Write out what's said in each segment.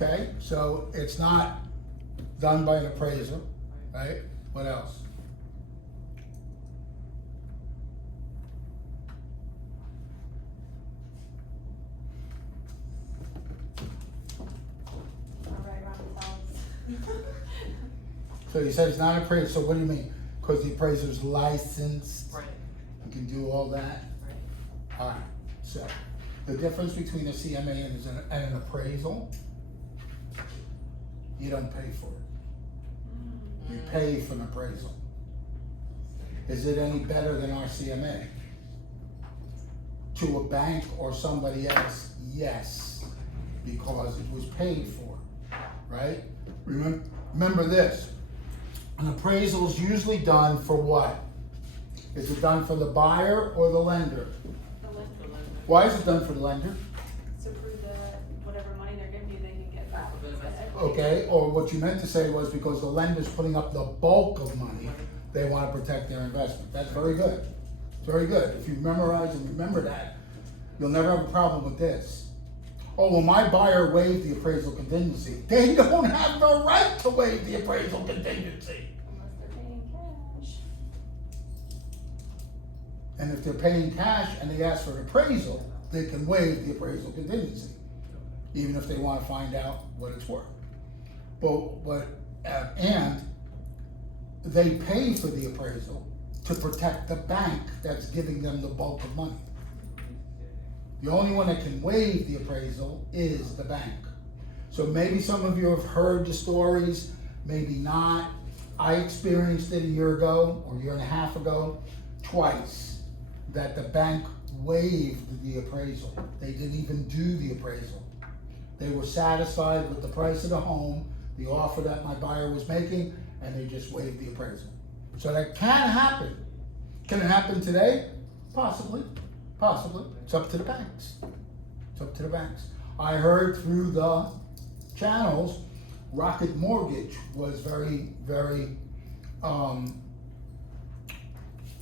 Okay, so it's not done by an appraiser, right? What else? Alright, Ronnie, tell us. So you said it's not appraised, so what do you mean? Because the appraiser's licensed? Right. You can do all that? Right. Alright, so the difference between a CMA and an appraisal, you don't pay for it. You pay for an appraisal. Is it any better than our CMA? To a bank or somebody else, yes, because it was paid for, right? Remember this, an appraisal is usually done for what? Is it done for the buyer or the lender? The lender. Why is it done for the lender? To prove that whatever money they're giving you, they can get back. Okay, or what you meant to say was because the lender's putting up the bulk of money, they want to protect their investment. That's very good. Very good. If you memorize and remember that, you'll never have a problem with this. Oh, well, my buyer waived the appraisal contingency. They don't have the right to waive the appraisal contingency. Unless they're paying cash. And if they're paying cash and they ask for an appraisal, they can waive the appraisal contingency, even if they want to find out what it's worth. And they pay for the appraisal to protect the bank that's giving them the bulk of money. The only one that can waive the appraisal is the bank. So maybe some of you have heard the stories, maybe not. I experienced it a year ago or a year and a half ago, twice, that the bank waived the appraisal. They didn't even do the appraisal. They were satisfied with the price of the home, the offer that my buyer was making, and they just waived the appraisal. So that can happen. Can it happen today? Possibly. Possibly. It's up to the banks. It's up to the banks. I heard through the channels, Rocket Mortgage was very, very,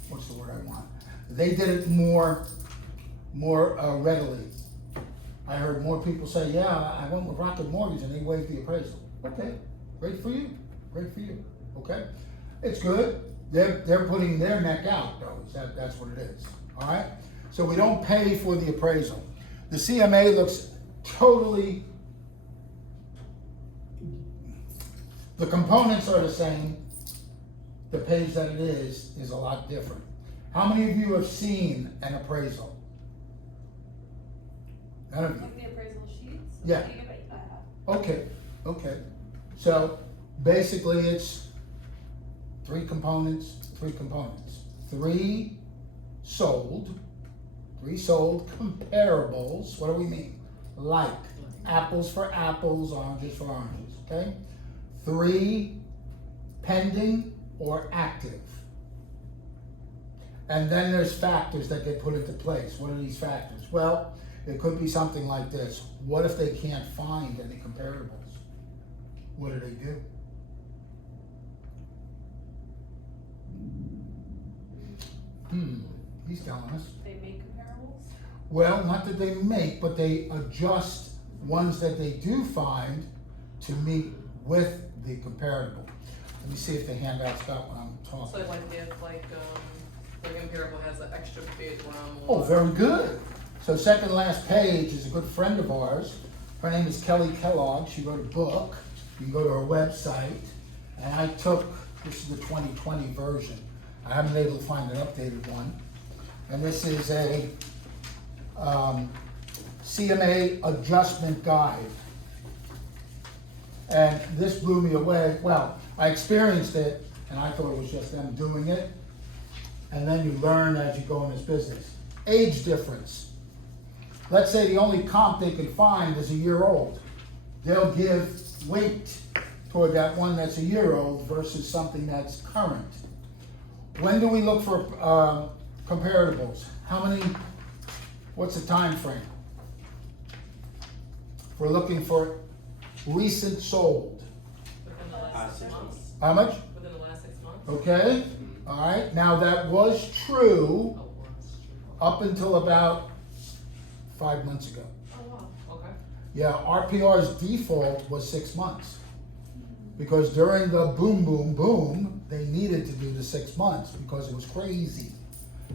what's the word I want? They did it more readily. I heard more people say, yeah, I went with Rocket Mortgage and they waived the appraisal. Okay, great for you, great for you, okay? It's good. They're putting their neck out though, that's what it is, all right? So we don't pay for the appraisal. The CMA looks totally, the components are the same. The page that it is a lot different. How many of you have seen an appraisal? None of you. Like the appraisal sheets? Yeah. I have. Okay. So basically it's three components. Three sold comparables. What do we mean? Like apples for apples, oranges for oranges, okay? 3 pending or active. And then there's factors that get put into place. What are these factors? Well, it could be something like this. What if they can't find any comparables? What do they do? He's telling us. They make comparables? Well, not that they make, but they adjust ones that they do find to meet with the comparable. Let me see if the handout's got what I'm talking So about. like if the comparable has an extra big one. Oh, very good. So second last page is a good friend of ours. Her name is Kelly Kellogg. She wrote a book. You can go to her website. And I took, this is the 2020 version. I haven't been able to find an updated one. And this is a CMA adjustment guide. And this blew me away. Well, I experienced it and I thought it was just them doing it. And then you learn as you go in this business. Age difference. Let's say the only comp they can find is a year old. They'll give weight toward that one that's a year old versus something that's current. When do we look for comparables? What's the time frame? We're looking for recent sold. Within the last 6 months? How much? Within the last 6 months? Okay, all right. Now that was true up until about 5 months ago. Oh, wow, okay. Yeah, RPR's default was 6 months. Because during the boom, boom, boom, they needed to do the 6 months because it was crazy.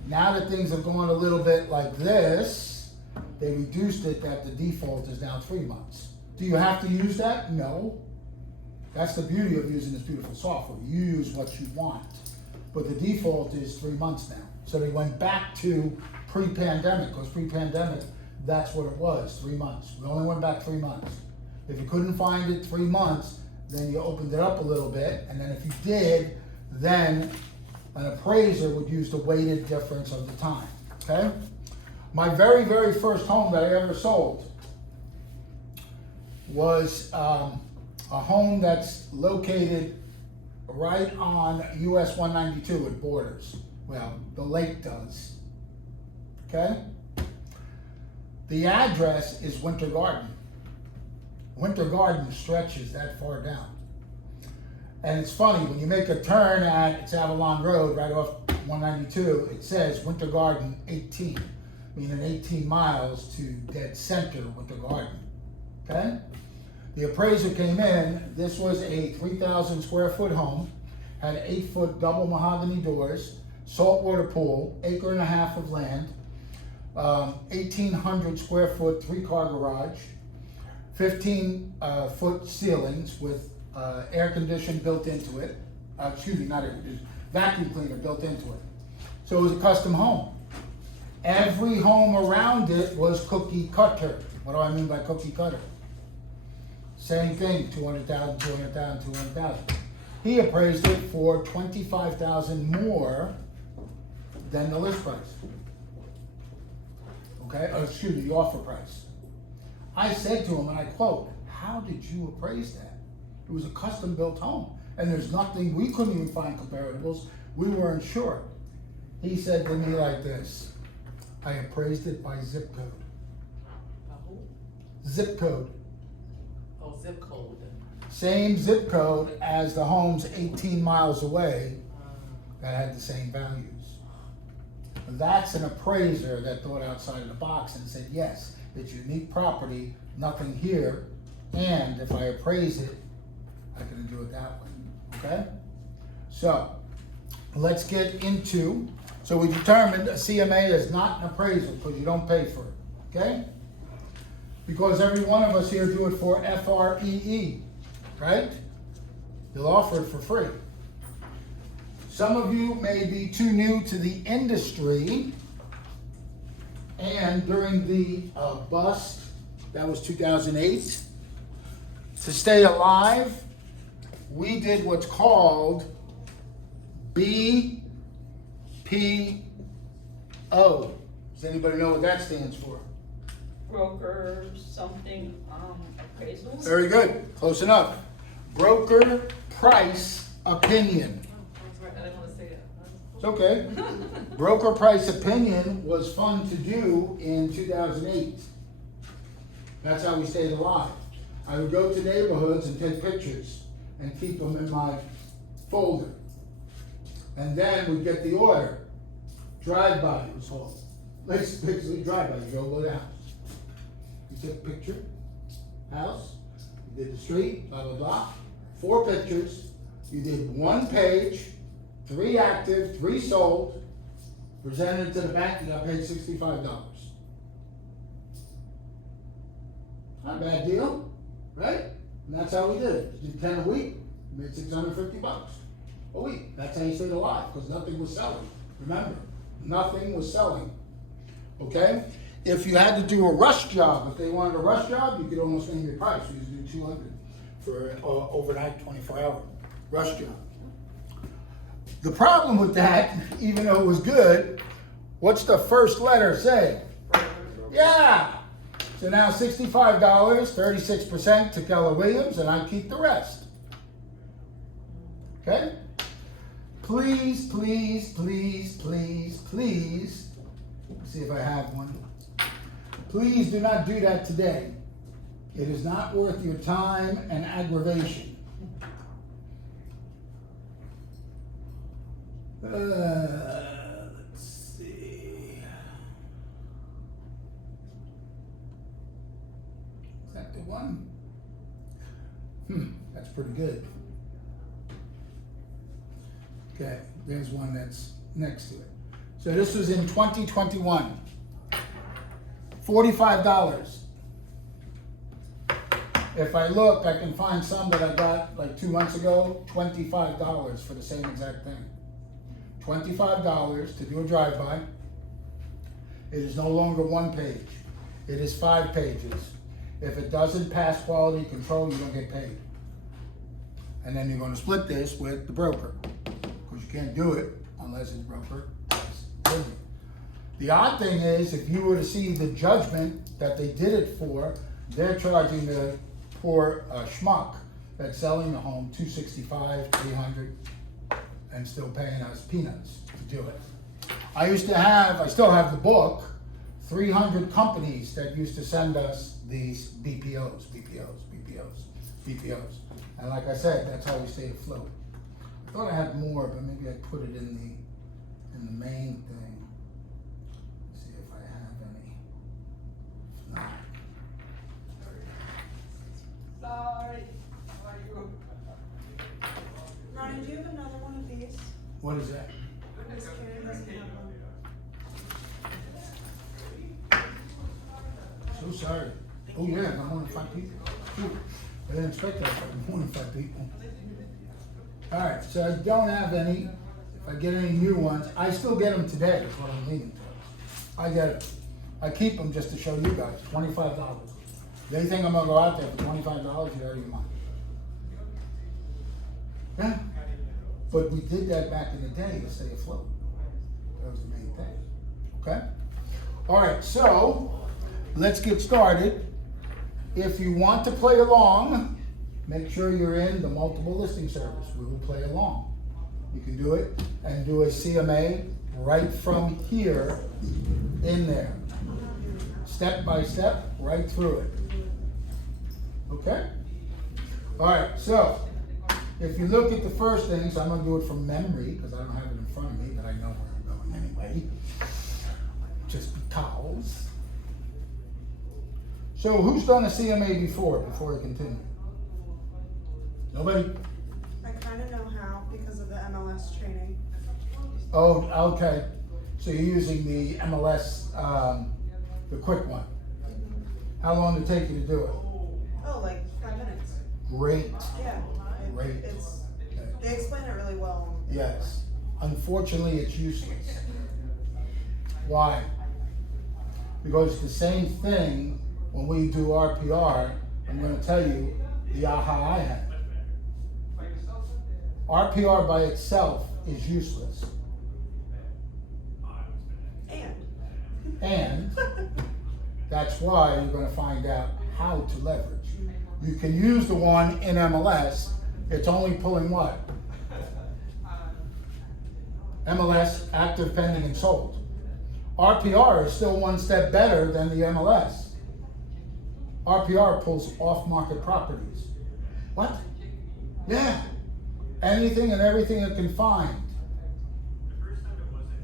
Now that things have gone a little bit like this, they reduced it that the default is now 3 months. Do you have to use that? No. That's the beauty of using this beautiful software. You use what you want. But the default is 3 months now. So they went back to pre-pandemic, because pre-pandemic, that's what it was, 3 months. We only went back 3 months. If you couldn't find it 3 months, then you opened it up a little bit, and then if you did, then an appraiser would use the weighted difference of the time, okay? My very, very first home that I ever sold was a home that's located right on US 192 at Borders. Well, the lake does, okay? The address is Winter Garden. Winter Garden stretches that far down. And it's funny, when you make a turn it's Avalon Road, right off 192, it says Winter Garden 18, meaning 18 miles to dead center Winter Garden, okay? The appraiser came in, this was a 3,000 square foot home, had 8-foot double mahogany doors, saltwater pool, 1.5 acres of land, 1,800 square foot 3-car garage, 15-foot ceilings with air conditioning built into it. Excuse me, not air conditioning, vacuum cleaner built into it. So it was a custom home. Every home around it was cookie cutter. What do I mean by cookie cutter? Same thing, 200,000, 200,000, 200,000. He appraised it for 25,000 more than the list price. Okay, excuse me, the offer price. I said to him, and I quote, "How did you appraise that? It was a custom built home, and there's nothing, we couldn't even find comparables, we weren't sure." He said to me like this, "I appraised it by zip code." Zip code. Oh, zip code. Same zip code as the homes 18 miles away that had the same values. That's an appraiser that thought outside of the box and said, yes, it's unique property, nothing here, and if I appraise it, I can do it that way, okay? So, let's get into, so we determined a CMA is not an appraisal because you don't pay for it, okay? Because every one of us here do it for FREE, right? You'll offer it for free. Some of you may be too new to the industry, and during the bust, that was 2008, to stay alive, we did what's called BPO. Does anybody know what that stands for? Broker something, appraisals. Very good, close enough. Broker price opinion. I didn't want to say it. It's okay. Broker price opinion was fun to do in 2008. That's how we stayed alive. I would go to neighborhoods and take pictures and keep them in my folder. And then we'd get the order. Drive-by it was called. Let's basically drive-by, you go to the house. You took a picture, house, you did the street, blah, blah, blah. 4 pictures, you did 1 page, 3 active, 3 sold, presented it to the bank, you got paid $65. Not a bad deal, right? And that's how we did it. You did 10 a week, you made $650 a week. That's how you stayed alive, because nothing was selling. Remember, nothing was selling, okay? If you had to do a rush job, if they wanted a rush job, you could almost name your price. We used to do $200 for overnight, 24-hour rush job. The problem with that, even though it was good, what's the first letter say? Yeah. So now $65, 36% to Keller Williams, and I keep the rest. Okay? Please, please, please, please, please, let's see if I have one. Please do not do that today. It is not worth your time and aggravation. Let's see. Is that That's pretty good. Okay, there's one that's next to it. So this was in 2021. $45. If I look, I can find some that I got like 2 months ago, $25 for the same exact thing. $25 to do a drive-by. It is no longer 1 page. It is 5 pages. If it doesn't pass quality control, you don't get paid. And then you're going to split this with the broker, because you can't do it unless the broker is in. The odd thing is, if you were to see the judgment that they did it for, they're charging the poor schmuck that's selling the home $265, $300, and still paying us peanuts to do it. I still have the book, 300 companies that used to send us these BPOs. And like I said, that's how we stayed afloat. I thought I had more, but maybe I put it in the main thing. Let's see if I have any. No. Sorry. How are you? Ronnie, do you have another one of these? What is that? Miss Karen doesn't have one. So sorry. Oh yeah, I'm more than 5 people. Shoot. I didn't expect that, but I'm more than 5 people. Alright, so I don't have any. If I get any new ones, I still get them today, is what I'm leaning towards. I get it. I keep them just to show you guys, $25. They think I'm gonna go out there for $25, you're out of your mind. Yeah. But we did that back in the day to stay afloat. That was the main thing. Okay? Alright, so let's get started. If you want to play along, make sure you're in the multiple listing service. We will play along. You can do it and do a CMA right from here in there. Step by step, right through it. Okay? Alright, so if you look at the first things, I'm going to do it from memory because I don't have it in front of me, but I know where I'm going anyway. Just because. So who's done a CMA before I continue? Nobody? I kind of know how because of the MLS training. Oh, okay. So you're using the MLS, the quick one. How long did it take you to do it? Oh, like 5 minutes. Great. Yeah. Great. They explain it really well. Yes. Unfortunately, it's useless. Why? Because it's the same thing when we do RPR. I'm going to tell you the aha I had. RPR by itself is useless. And that's why you're going to find out how to leverage. You can use the one in MLS. It's only pulling what? MLS, active, pending, and sold. RPR is still one step better than the MLS. RPR pulls off-market properties. What? Yeah. Anything and everything it can find.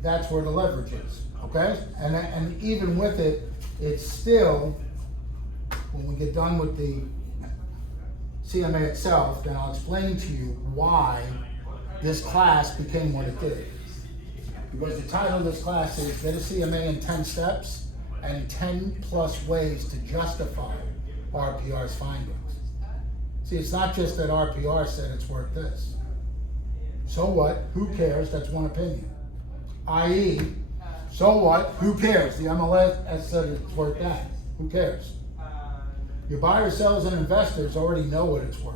That's where the leverage is. Okay? And even with it, it's still, when we get done with the CMA itself, then I'll explain to you why this class became what it did. Because the title of this class is Get a CMA in 10 Steps and 10 plus ways to justify RPR's findings. See, it's not just that RPR said it's worth this. So what? Who cares? That's one opinion. I.e., so what? Who cares? The MLS has said it's worth that. Who cares? Your buyers, sellers, and investors already know what it's worth.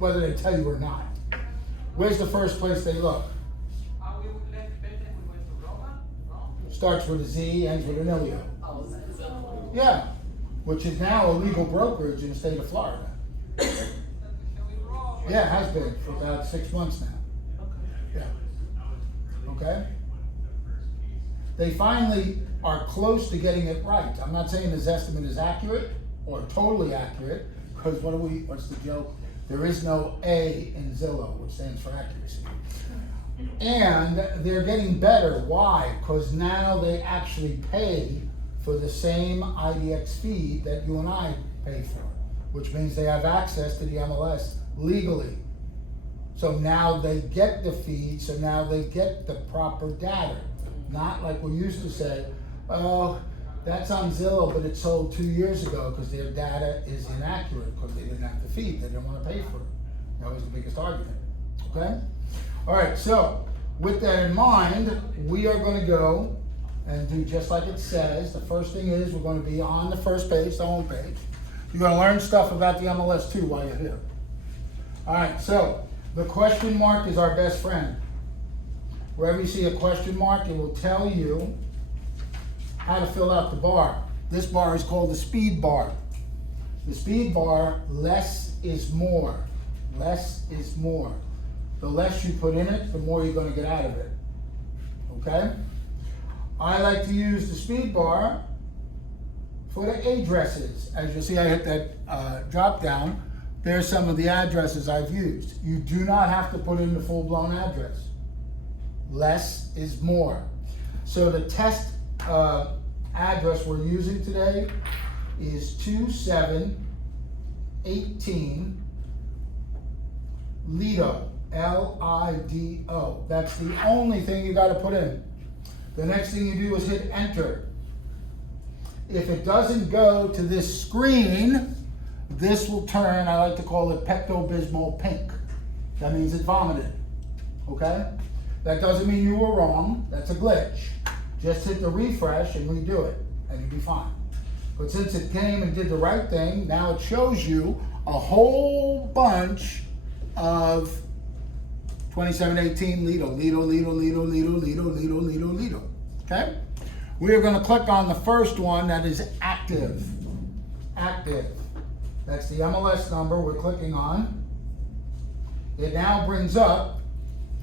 Whether they tell you or not. Where's the first place they look? Starts with a Z, ends with an Ilio. Yeah, which is now a legal brokerage in the state of Florida. Yeah, it has been for about 6 months now. Yeah. Okay? They finally are close to getting it right. I'm not saying this estimate is accurate or totally accurate, because what's the joke? There is no A in Zillow, which stands for accuracy. And they're getting better. Why? Because now they actually pay for the same IDX feed that you and I pay for. which means they have access to the MLS legally. So now they get the feed, so now they get the proper data. Not like we used to say, oh, that's on Zillow, but it sold 2 years ago because their data is inaccurate because they didn't have the feed, they didn't want to pay for it. That was the biggest argument, okay? All right, so with that in mind, we are going to go and do just like it says. The first thing is we're going to be on the first page, the home page. You're going to learn stuff about the MLS too while you're here. All right, so the question mark is our best friend. Wherever you see a question mark, it will tell you how to fill out the bar. This bar is called the speed bar. The speed bar, less is more. Less is more. The less you put in it, the more you're going to get out of it. Okay? I like to use the speed bar for the addresses. As you see, I hit that drop down. There's some of the addresses I've used. You do not have to put in the full-blown address. Less is more. So the test address we're using today is 2718 Lido, Lido. That's the only thing you got to put in. The next thing you do is hit enter. If it doesn't go to this screen, this will turn, I like to call it PeptoBismol pink. That means it vomited, okay? That doesn't mean you were wrong, that's a glitch. Just hit the refresh and redo it, and you'll be fine. But since it came and did the right thing, now it shows you a whole bunch of 2718 Lido. Okay? We are going to click on the first one that is active. Active. That's the MLS number we're clicking on. It now brings up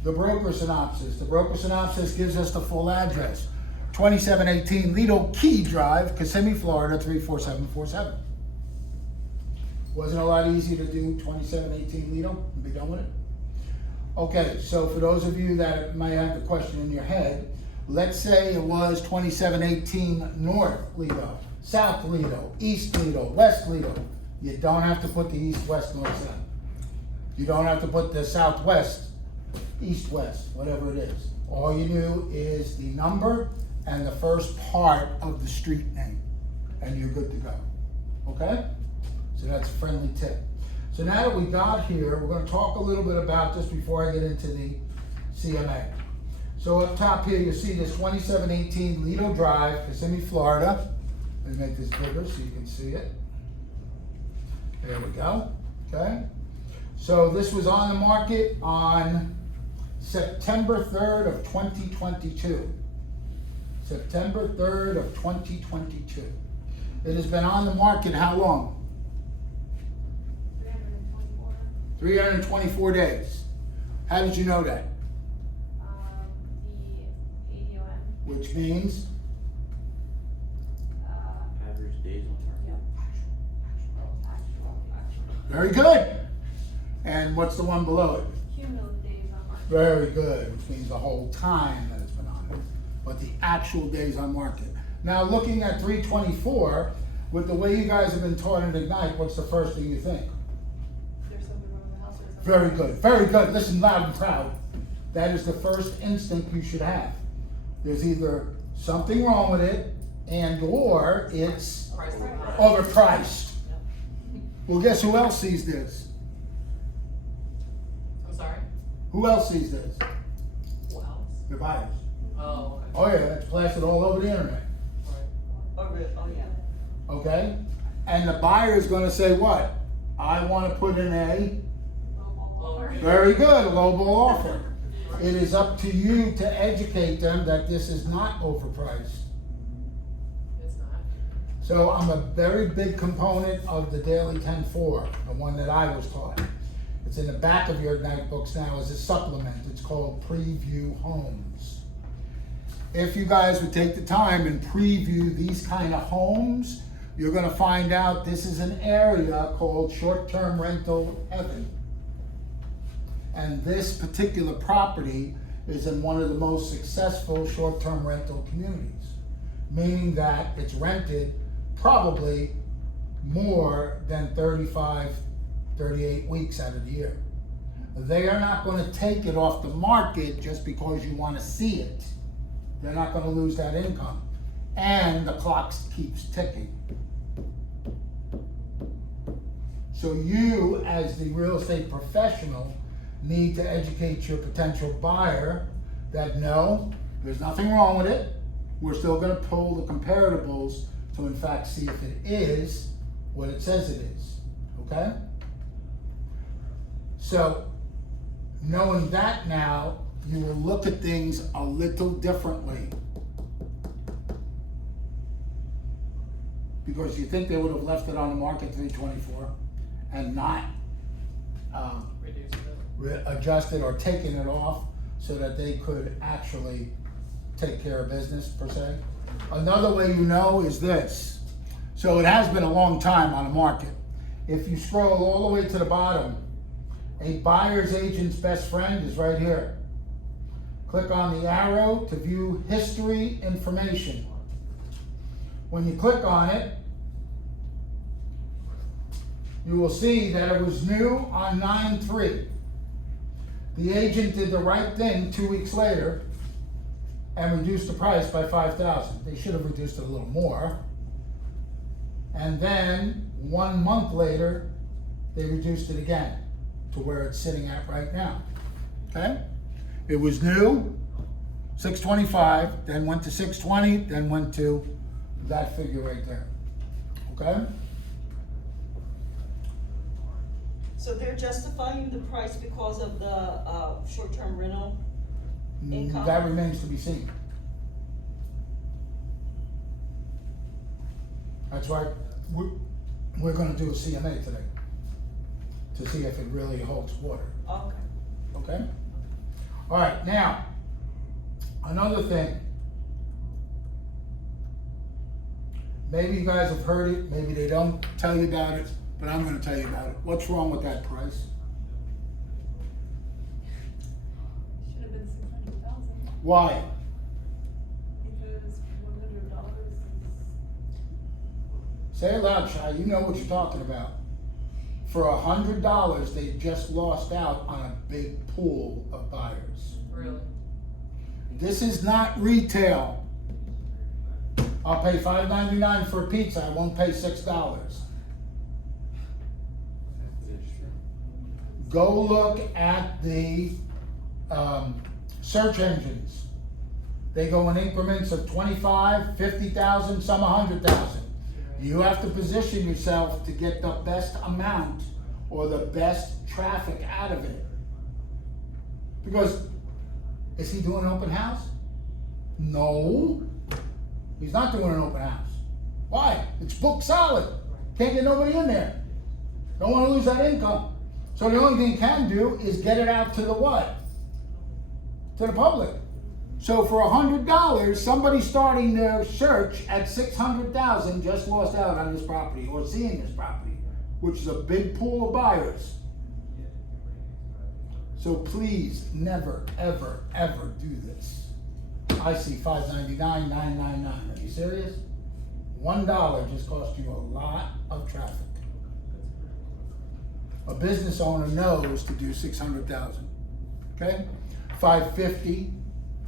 the broker synopsis. The broker synopsis gives us the full address. 2718 Lido Key Drive, Kissimmee, Florida, 34747. Wasn't a lot easier to do 2718 Lido and be done with it? Okay, so for those of you that might have the question in your head, let's say it was 2718 North Lido, South Lido, East Lido, West Lido. You don't have to put the East, West, North, South. You don't have to put the Southwest, East, West, whatever it is. All you do is the number and the first part of the street name, and you're good to go. Okay? So that's a friendly tip. So now that we got here, we're going to talk a little bit about this before I get into the CMA. So up top here, you see this 2718 Lido Drive, Kissimmee, Florida. Let me make this bigger so you can see it. There we go. Okay? So this was on the market on September 3rd of 2022. September 3rd of 2022. It has been on the market how long? 324. 324 days. How did you know that? The ADOM. Which means? Average days on market. Very good. And what's the one below it? Cumulative days on market. Very good, which means the whole time that it's been on it, but the actual days on market. Now looking at 324, with the way you guys have been taught in Ignite, what's the first thing you think? There's something wrong with the house or something. Very good, very good. Listen loud and proud. That is the first instinct you should have. There's either something wrong with it and or it's overpriced. Well, guess who else sees this? I'm sorry? Who else sees this? Who else? The buyers. Oh, okay. Oh yeah, that's plastered all over the internet. Oh, yeah. Okay? And the buyer is going to say what? I want to put in a very good, a lowball offer. It is up to you to educate them that this is not overpriced. It's not. So I'm a very big component of the Daily 10-4, the one that I was taught. It's in the back of your Ignite books now as a supplement. It's called Preview Homes. If you guys would take the time and preview these kind of homes, you're going to find out this is an area called short-term rental heaven. And this particular property is in one of the most successful short-term rental communities, meaning that it's rented probably more than 35, 38 weeks out of the year. They are not gonna take it off the market just because you wanna see it. They're not gonna lose that income. And the clock keeps ticking. So you, as the real estate professional, need to educate your potential buyer that no, there's nothing wrong with it. We're still gonna pull the comparables to in fact see if it is what it says it is, okay? So, knowing that now, you will look at things a little differently. Because you think they would have left it on the market 324 and not Reduce it. adjusted or taken it off so that they could actually take care of business per se. Another way you know is this. So it has been a long time on the market. If you scroll all the way to the bottom, a buyer's agent's best friend is right here. Click on the arrow to view history information. When you click on it, you will see that it was new on 9/3. The agent did the right thing 2 weeks later and reduced the price by $5,000. They should have reduced it a little more. And then 1 month later, they reduced it again to where it's sitting at right now. Okay? It was new, 625, then went to 620, then went to that figure right there. Okay? So they're justifying the price because of the short-term rental income? That remains to be seen. That's why we're gonna do a CMA today to see if it really holds water, Okay. okay? All right, now, another thing. Maybe you guys have heard it, maybe they don't tell you about it, but I'm gonna tell you about it. What's wrong with that price? Should have been 600,000, Why? because $100 is. Say it loud, Shai, you know what you're talking about. For $100, they just lost out on a big pool of buyers. Really? This is not retail. I'll pay $5.99 for a pizza, I won't pay $6. Go look at the search engines. They go in increments of 25, 50,000, some 100,000. You have to position yourself to get the best amount or the best traffic out of it. Because, is he doing an open house? No. He's not doing an open house. Why? It's booked solid. Can't get nobody in there. Don't want to lose that income. So the only thing you can do is get it out to the what? To the public. So for $100, somebody starting their search at 600,000 just lost out on this property or seeing this property, which is a big pool of buyers. So please never, ever, ever do this. I see $5.99, $9.99. Are you serious? $1 just cost you a lot of traffic. A business owner knows to do 600,000. Okay? 550.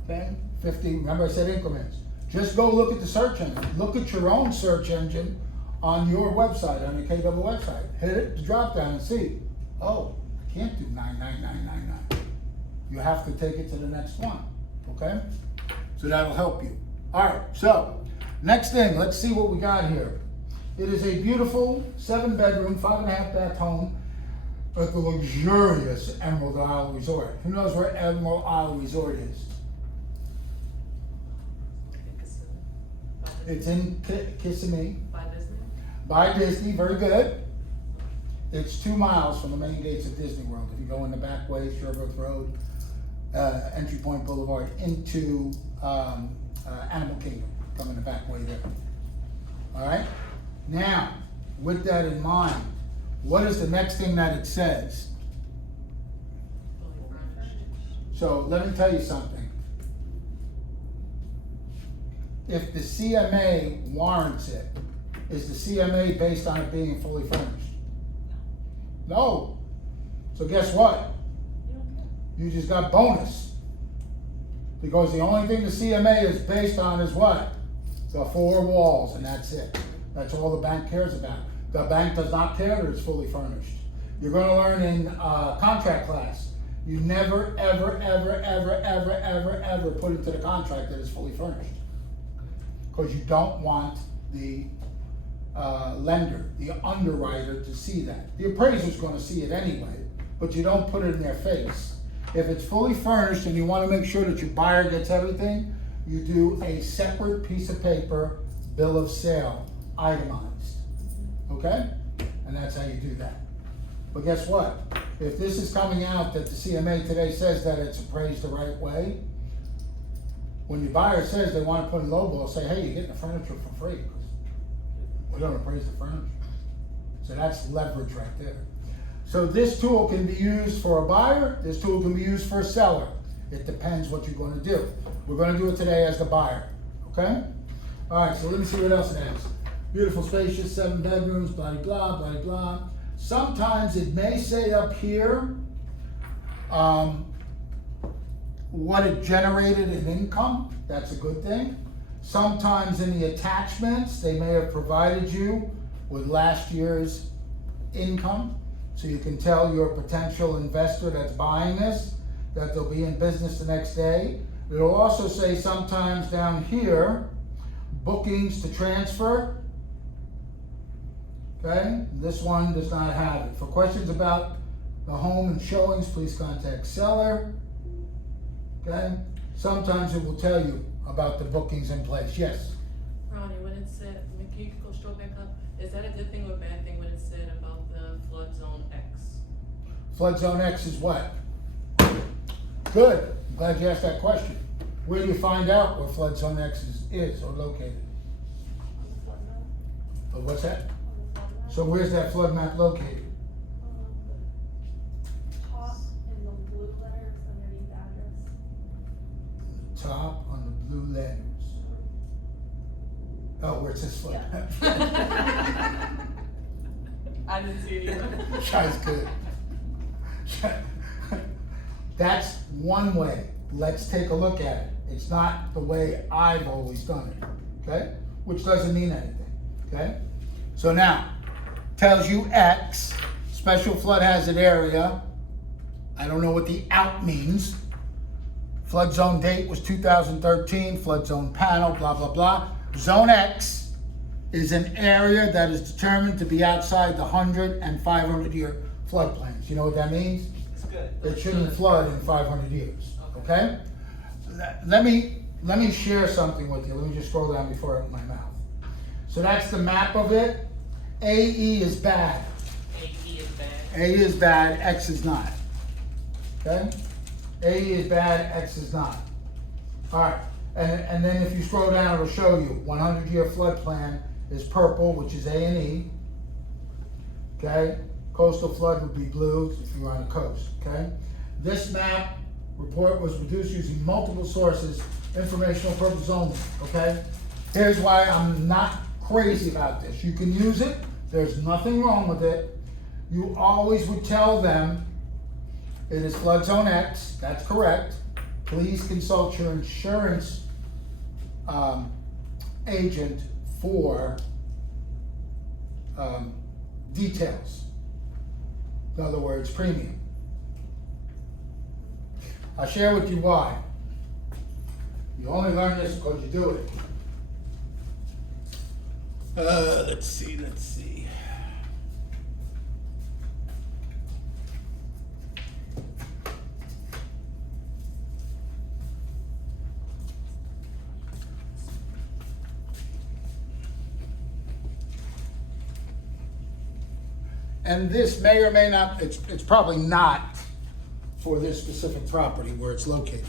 Okay, 50, remember I said increments. Just go look at the search engine. Look at your own search engine on your website, on your KW website. Hit it, the drop down and see, oh, I can't do 99999. You have to take it to the next one, okay? So that'll help you. All right, so next thing, let's see what we got here. It is a beautiful 7-bedroom, 5.5 bath home at the luxurious Emerald Isle Resort. Who knows where Emerald Isle Resort is? It's in Kissimmee. By Disney? By Disney, very good. It's 2 miles from the main gates of Disney World. If you go in the back way, Sherbrooke Road, Entry Point Boulevard into Animal Kingdom, come in the back way there. All right? Now, with that in mind, what is the next thing that it says? Fully furnished. So let me tell you something. If the CMA warrants it, Is the CMA based on it being fully furnished? No. So guess what? You don't care. You just got bonus. Because the only thing the CMA is based on is what? The four walls, and that's it. That's all the bank cares about. The bank does not care that it's fully furnished. You're gonna learn in contract class, you never, ever, ever, ever, ever, ever, ever put into the contract that it's fully furnished. Because you don't want the lender, the underwriter to see that. The appraiser's gonna see it anyway, but you don't put it in their face. If it's fully furnished and you wanna make sure that your buyer gets everything, you do a separate piece of paper, bill of sale, itemized, okay? And that's how you do that. But guess what? If this is coming out that the CMA today says that it's appraised the right way, when your buyer says they wanna put in lowball, say, hey, you're getting the furniture for free, because we don't appraise the furniture. So that's leverage right there. So this tool can be used for a buyer, this tool can be used for a seller. It depends what you're gonna do. We're gonna do it today as the buyer, okay? All right, so let me see what else it has. Beautiful, spacious, 7 bedrooms, blah, blah, blah, blah. Sometimes it may say up here, what it generated in income. That's a good thing. Sometimes in the attachments, they may have provided you with last year's income. So you can tell your potential investor that's buying this that they'll be in business the next day. It'll also say sometimes down here, bookings to transfer. Okay, this one does not have it. For questions about the home and showings, please contact seller. Okay, sometimes it will tell you about the bookings in place. Yes? Ronnie, when it said, can you go straight back up? Is that a good thing or a bad thing when it said about the flood zone X? Flood zone X is what? Good, I'm glad you asked that question. Where do you find out where flood zone X is or located? On the flood map. Oh, what's that? On the flood map. So where's that flood map located? The top in the blue letters underneath the address. Top on the blue letters. Oh, where it says flood map. I didn't see it either. Guy's good. That's one way. Let's take a look at it. It's not the way I've always done it, okay? Which doesn't mean anything, okay? So now, tells you X, special flood hazard area. I don't know what the out means. Flood zone date was 2013, flood zone panel, blah, blah, blah. Zone X is an area that is determined to be outside the 100 and 500 year floodplains. You know what that means? It's good. It shouldn't flood in 500 years, okay? Let me share something with you. Let me just scroll down before I open my mouth. So that's the map of it. AE is bad. AE is bad. A is bad, X is not. Okay? A is bad, X is not. All right, and then if you scroll down, it'll show you 100-year flood plan is purple, which is A and E. Okay? Coastal flood would be blue if you're on the coast. Okay? This map report was produced using multiple sources, informational purpose only. Okay? Here's why I'm not crazy about this. You can use it. There's nothing wrong with it. You always would tell them it is flood zone X. That's correct. Please consult your insurance agent for details. In other words, premium. I'll share with you why. You only learn this because you do it. Let's see. And this may or may not, it's probably not for this specific property where it's located.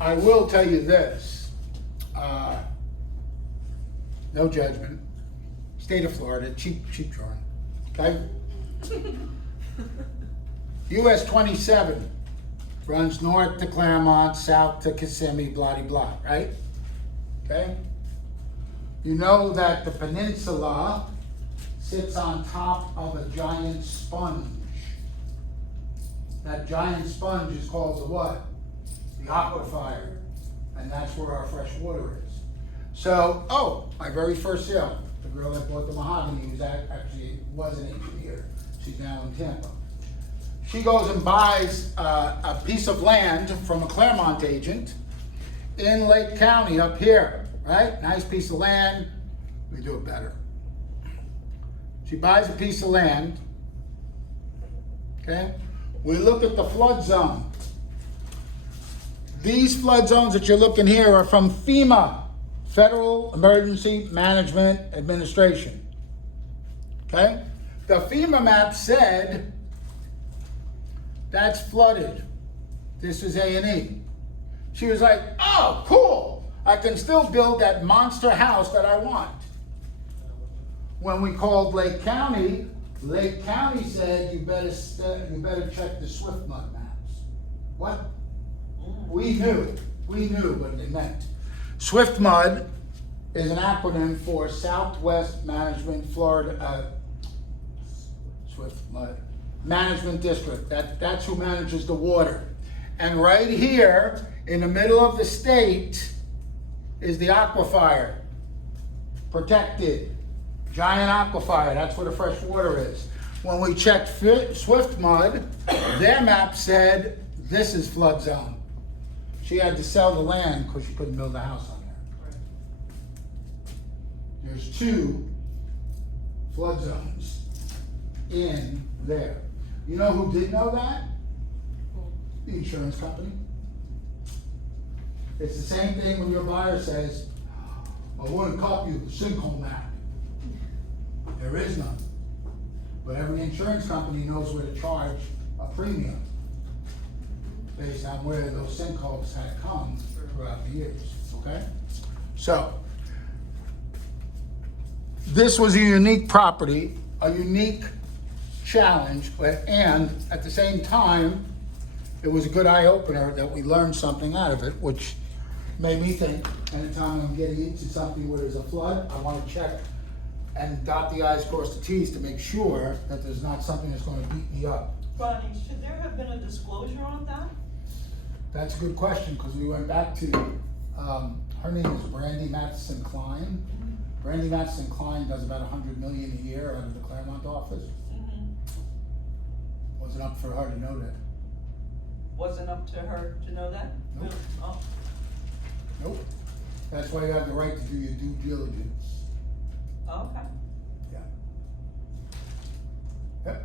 I will tell you this, no judgment, state of Florida, cheap drawing, okay? US 27 runs north to Claremont, south to Kissimmee, blah, blah, right? Okay? You know that the peninsula sits on top of a giant sponge. That giant sponge is called the what? The aquifer. And that's where our fresh water is. So, my very first sale, the girl that bought the mahogany was actually was an engineer. She's now in Tampa. She goes and buys a piece of land from a Claremont agent in Lake County up here, right? Nice piece of land. We do it better. She buys a piece of land, okay? We look at the flood zone. These flood zones that you're looking here are from FEMA, Federal Emergency Management Administration, okay? The FEMA map said that's flooded. This is A&E. She was like, oh, cool. I can still build that monster house that I want. When we called Lake County said, you better check the Swift mud maps. What? We knew what they meant. Swift mud is an acronym for Southwest Management Florida, Swift mud, Management District. That's who manages the water. And right here, in the middle of the state, is the aquifer. Protected. Giant aquifer, that's where the fresh water is. When we checked Swift mud, their map said, this is flood zone. She had to sell the land because she couldn't build a house on there. There's 2 flood zones in there. You know who did know that? The insurance company. It's the same thing when your buyer says, I want to copy of the sinkhole map. There is none. But every insurance company knows where to charge a premium based on where those sinkholes had come throughout the years, okay? So, this was a unique property, a unique challenge, and at the same time, it was a good eye-opener that we learned something out of it, which made me think, anytime I'm getting into something where there's a flood, I want to check and dot the i's, cross the t's to make sure that there's not something that's going to beat me up. Ronnie, should there have been a disclosure on that? That's a good question, because we went back to, her name is Brandy Matheson Klein. Brandy Matheson Klein does about $100 million a year out of the Claremont office. Wasn't up for her to know that. Wasn't up to her to know that? Nope. Oh, Nope. That's why you have the right to do your due diligence. okay. Yeah. Yep.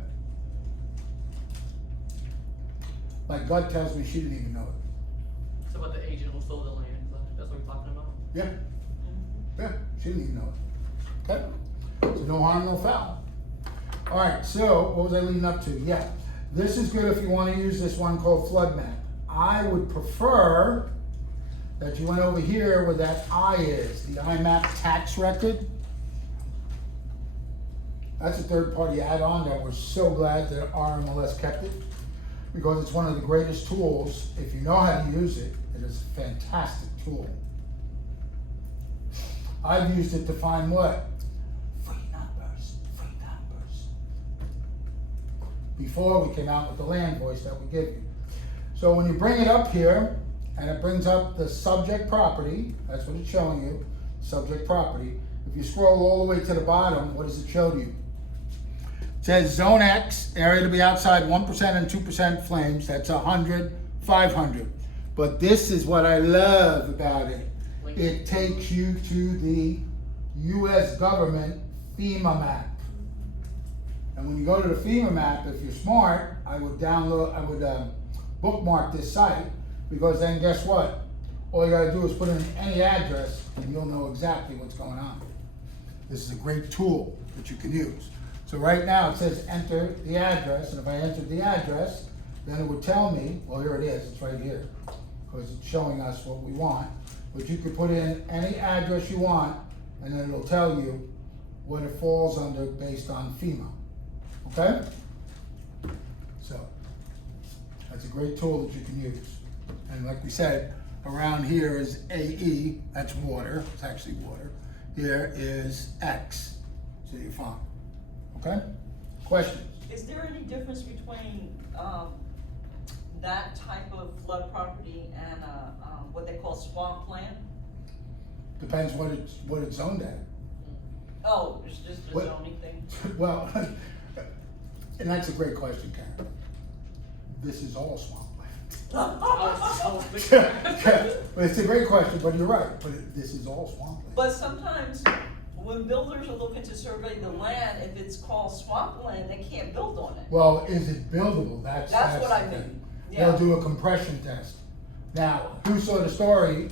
My gut tells me she didn't even know it. So about the agent who sold the land, that's what we're talking about? Yeah. Yeah, she didn't even know it. Okay? So no harm, no foul. All right, so what was I leading up to? Yeah, this is good if you want to use this one called flood map. I would prefer that you went over here where that I is, the IMAP tax record. That's a third-party add-on that we're so glad that RMLS kept it, because it's one of the greatest tools. If you know how to use it, it is a fantastic tool. I've used it to find what? Free numbers. Before we came out with the land voice that we give you. So when you bring it up here, and it brings up the subject property, that's what it's showing you, subject property. If you scroll all the way to the bottom, what does it show you? It says Zone X, area to be outside 1% and 2% flames, that's 100, 500. But this is what I love about it. It takes you to the US government FEMA map. And when you go to the FEMA map, if you're smart, I would bookmark this site, because then guess what? All you gotta do is put in any address and you'll know exactly what's going on. This is a great tool that you can use. So right now it says enter the address, and if I entered the address, then it would tell me, well, here it is, it's right here, because it's showing us what we want. But you could put in any address you want, and then it'll tell you what it falls under based on FEMA, okay? So, that's a great tool that you can use. And like we said, around here is AE, that's water, it's actually water. here is X. So you're fine. Okay? Questions? Is there any difference between, that type of flood property and, what they call swampland? Depends what it's zoned at. Oh, it's just a What- zoning thing? Well, and that's a great question, Karen. This is all swampland. It's a great question, but you're right, but this is all swampland. But sometimes, when builders are looking to survey the land, if it's called swampland, they can't build on it. Well, is it buildable? That's That's what the I thing. mean, They'll yeah. do a compression test. Now, who saw the story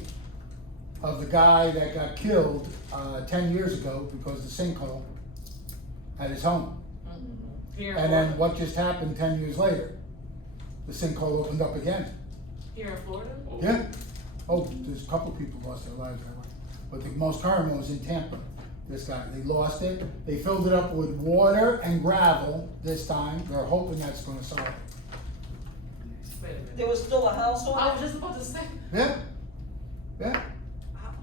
of the guy that got killed 10 years ago because the sinkhole at his home? Here in And then Florida? what just happened 10 years later? The sinkhole opened up again. Here in Florida? Yeah. Oh, there's a couple people lost their lives that way. But the most current one was in Tampa. This guy, they lost it. They filled it up with water and gravel this time. They're hoping that's gonna solve it. Wait a minute. There was still a house I on was it? just about to say, Yeah. Yeah.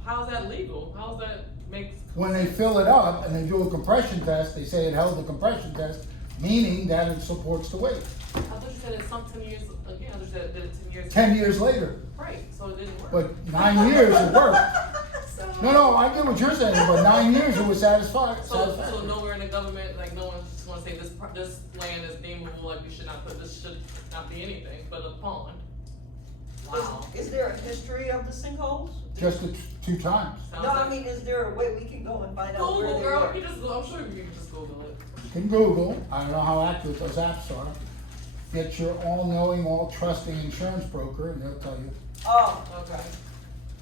how's that legal? How's that make? When they fill it up and they do a compression test, they say it held the compression test, meaning that it supports the weight. I thought you said it's some 10 years, again, I thought you said that it's 10 years. 10 years later. Right, so it didn't work. But 9 years it worked. No, I get what you're saying, but 9 years it was satisfied. So nowhere in the government, like, no one just wanna say this land is deemable, like, we should not put, this should not be anything but a pond. Wow. Is there a history of the sinkholes? Just 2 times. No, I mean, is there a way we can go and find out where Google, they girl, were? you just, I'm sure you can just Google it. You can Google, I don't know how accurate those apps are. Get your all-knowing, all-trusting insurance broker and they'll tell you, Oh, Okay.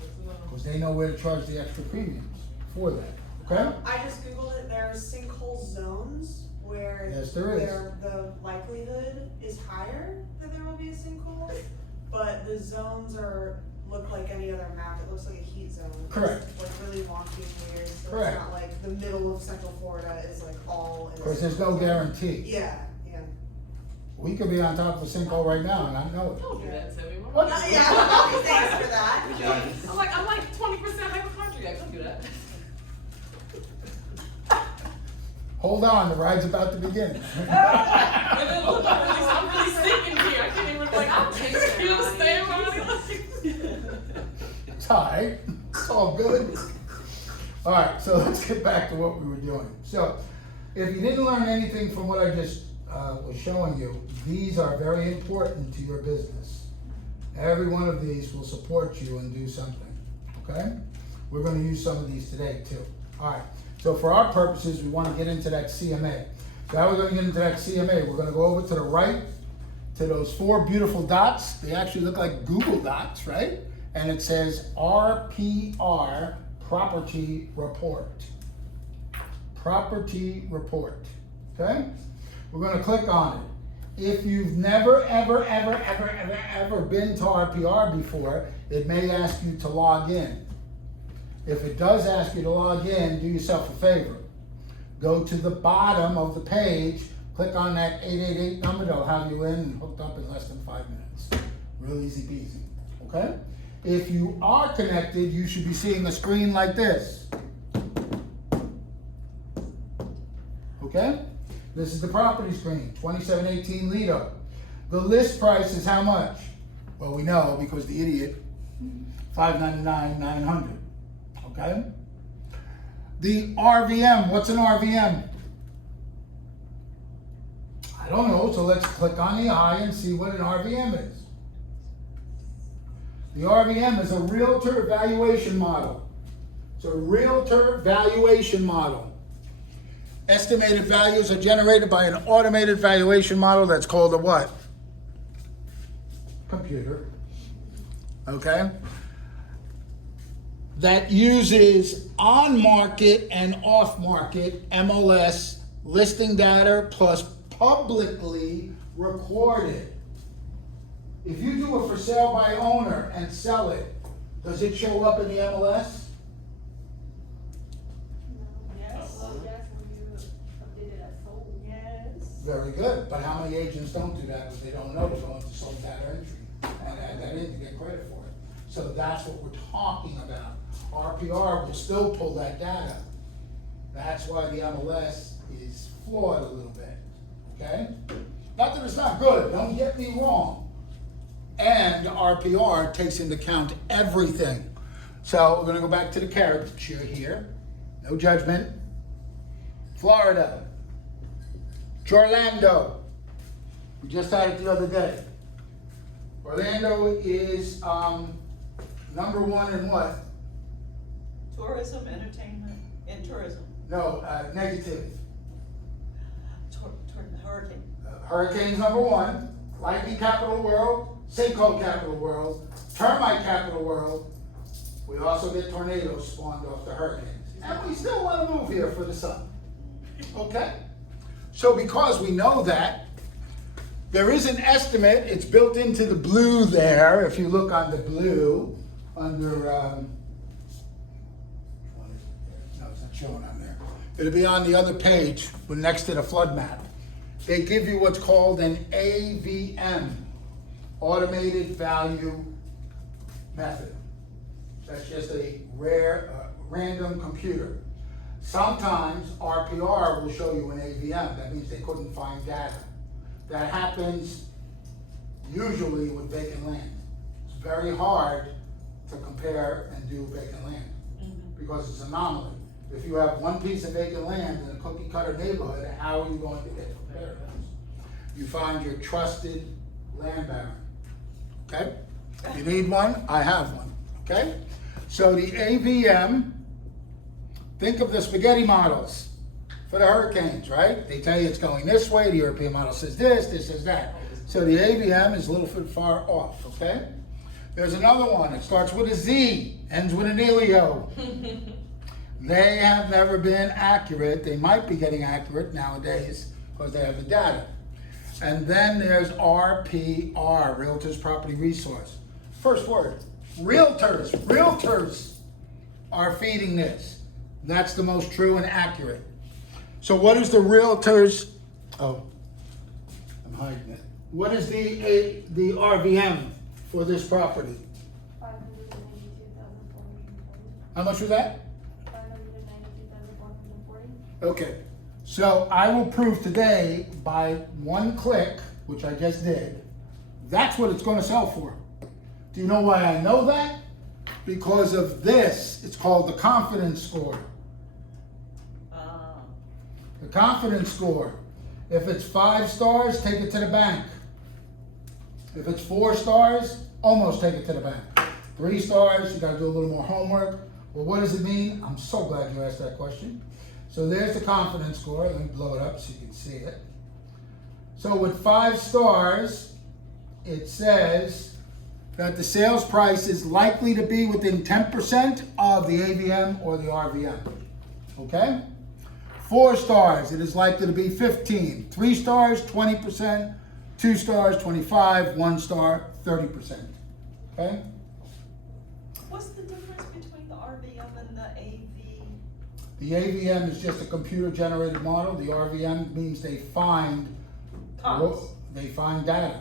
Good to know. because they know where to charge the extra premiums for that, okay? I just Googled it, there's sinkhole zones where Yes, there is. the likelihood is higher that there will be a sinkhole, but the zones look like any other map, it looks like a heat zone. It's, Correct. like really wonky and weird, so Correct. it's not like the middle of central Florida is like all in a Of course, there's no sinkhole. guarantee. Yeah, yeah. We could be on top of a sinkhole right now and I know it. Don't do that to me. What? Yeah, thanks for that. I'm like 20% hypochondriac, don't do that. Hold on, the ride's about to begin. And then look, I'm really sinking here, I can't even, like, I'm you understand what I'm saying? It's all right, it's all good. All right, so let's get back to what we were doing. So, if you didn't learn anything from what I just was showing you, these are very important to your business. Every one of these will support you and do something, okay? We're gonna use some of these today too. All right, so for our purposes, we wanna get into that CMA. So how we're gonna get into that CMA, we're gonna go over to the right, to those 4 beautiful dots. They actually look like Google Dots, right? And it says RPR, Property Report. Property Report, okay? We're gonna click on it. If you've never, ever been to RPR before, it may ask you to log in. If it does ask you to log in, do yourself a favor. Go to the bottom of the page, click on that 888 number, they'll have you in and hooked up in less than 5 minutes. Real easy peasy, okay? If you are connected, you should be seeing a screen like this. Okay? This is the property screen, 2718 Lido. The list price is how much? Well, we know because the idiot, $599,900. Okay? The RVM, what's an RVM? I don't know, so let's click on the I and see what an RVM is. The RVM is a realtor valuation model. It's a realtor valuation model. Estimated values are generated by an automated valuation model that's called a what? Computer. Okay? That uses on-market and off-market MLS listing data plus publicly recorded. If you do a for sale by owner and sell it, does it show up in the MLS? yes, Yes, when you updated that sold. yes. Very good, but how many agents don't do that because they don't know to go into sold data entry and add that in to get credit for it? So that's what we're talking about. RPR will still pull that data That's why the MLS is flawed a little bit, okay? Not that it's not good, don't get me wrong. And RPR takes into account everything. So we're gonna go back to the caricature here. No judgment. Florida. Orlando. We just had it the other day. Orlando is number one in what? Tourism, entertainment, and tourism. No, negative. Hurricane. Hurricane's number one, lightning capital world, sinkhole capital world, termite capital world. We also get tornadoes spawned off the hurricanes. And we still want to move here for the sun. Okay? So because we know that, there is an estimate, it's built into the blue there. If you look on the blue, under, no, it's not showing on there. It'll be on the other page, next to the flood map. They give you what's called an AVM, Automated Value Method. That's just a random computer. Sometimes RPR will show you an AVM. That means they couldn't find data. That happens usually with vacant land. It's very hard to compare and do vacant land because it's an anomaly. If you have one piece of vacant land in a cookie cutter neighborhood, how are you going to get comparisons? You find your trusted land baron. Okay? You need one? I have one. Okay? So the AVM, think of the spaghetti models for the hurricanes, right? They tell you it's going this way, the European model says this says that. So the AVM is a little bit far off, okay? There's another one, it starts with a Z, ends with an Elio. They have never been accurate. They might be getting accurate nowadays because they have the data. And then there's RPR, Realtors Property Resource. First word, realtors are feeding this. That's the most true and accurate. So what is the realtors, oh, I'm hiding it. What is the RVM for this property? 592,440. How much was that? 592,440. Okay, so I will prove today by one click, which I just did, that's what it's gonna sell for. Do you know why I know that? Because of this, it's called the confidence score. The confidence score. If it's 5 stars, take it to the bank. If it's 4 stars, almost take it to the bank. 3 stars, you gotta do a little more homework. Well, what does it mean? I'm so glad you asked that question. So there's the confidence score. Let me blow it up so you can see it. So with 5 stars, it says that the sales price is likely to be within 10% of the AVM or the RVM. Okay? 4 stars, it is likely to be 15. 3 stars, 20%. 2 stars, 25. 1 star, 30%. Okay? What's the difference between the RVM and the AV? The AVM is just a computer-generated model. The RVM means they find data.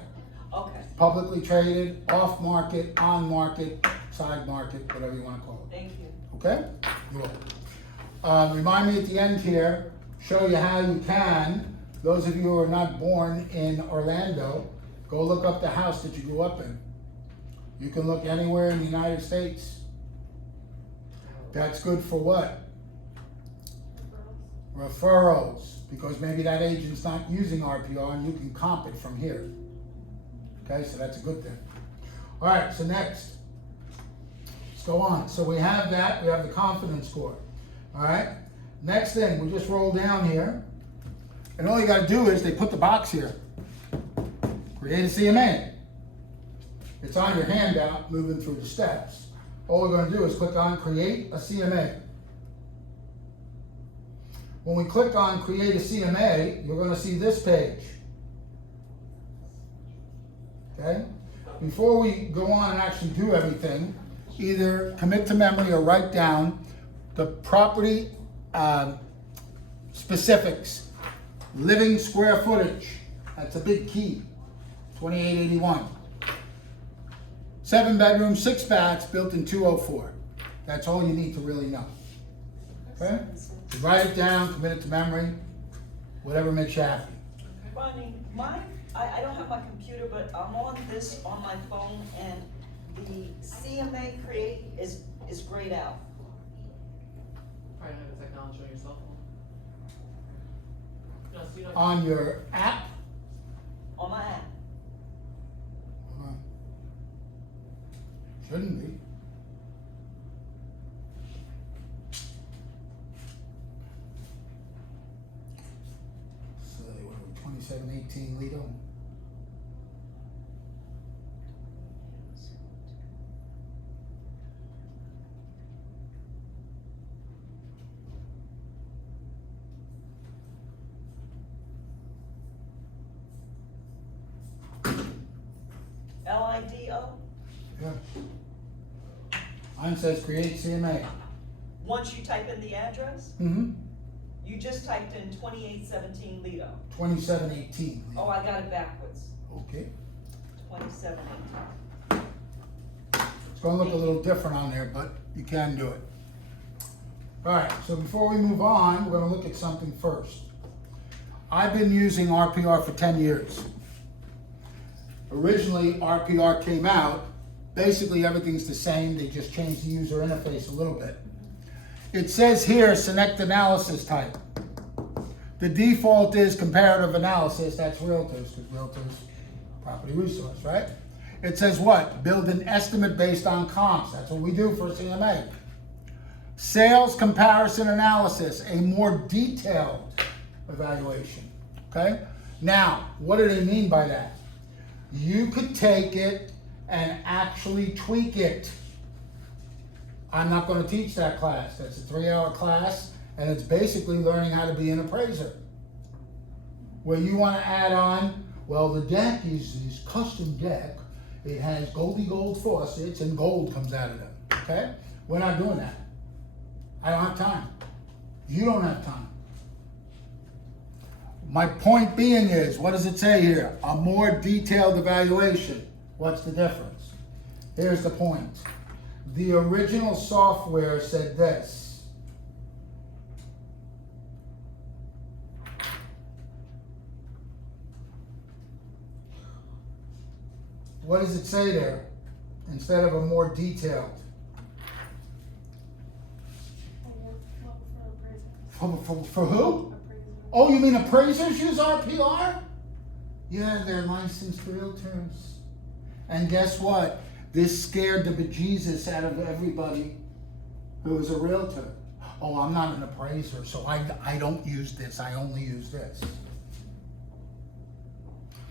Okay, Publicly traded, off-market, on-market, side market, whatever you want to call it. thank you. Okay? You're welcome. Remind me at the end here, show you how you can, those of you who are not born in Orlando, go look up the house that you grew up in. You can look anywhere in the United States. That's good for what? Referrals, because maybe that agent's not using RPR and you can comp it from here. Okay, so that's a good thing. All right, so next, let's go on. So we have that, we have the confidence score. All right, next thing, we just roll down here. And all you gotta do is they put the box here. Create a CMA. It's on your handout, moving through the steps. All we're gonna do is click on Create a CMA. When we click on Create a CMA, you're gonna see this page. Okay? Before we go on and actually do everything, either commit to memory or write down the property specifics. Living square footage, that's a big key, 2881. 7 bedrooms, 6 baths, built in 204. That's all you need to really know. Okay? You write it down, commit it to memory, whatever makes you happy. Ronnie, I don't have my computer, but I'm on this on my phone, and the CMA Create is grayed out. Probably have the technology on your cell phone. No, so you don't. On your app, On my app. hold on. Shouldn't be. So, what are we, 2718 Lido? LIDO. Yeah. Mine says create CMA. Once you type in the address, Mm-hmm. you just typed in 2817 Lido. 2718. Oh, I got it backwards. Okay. 2718. It's gonna look a little different on there, but you can do it. Alright, so before we move on, we're gonna look at something first. I've been using RPR for 10 years. Originally, RPR came out, basically everything's the same, they just changed the user interface a little bit. It says here, select analysis type. The default is comparative analysis, that's realtors, because realtors, property resource, right? It says what? Build an estimate based on comps, that's what we do for CMA. Sales comparison analysis, a more detailed evaluation, okay? Now, what do they mean by that? You could take it and actually tweak it. I'm not going to teach that class. That's a 3-hour class, and it's basically learning how to be an appraiser. Where you want to add on, well, the deck is this custom deck. It has Goldie Gold faucets, and gold comes out of them, okay? We're not doing that. I don't have time. You don't have time. My point being is, what does it say here? A more detailed evaluation. What's the difference? Here's the point. The original software said this. What does it say there? Instead of a more detailed. For who? Oh, you mean appraisers use RPR? Yeah, they're licensed realtors. And guess what? This scared the bejesus out of everybody who was a realtor. Oh, I'm not an appraiser, so I don't use this. I only use this.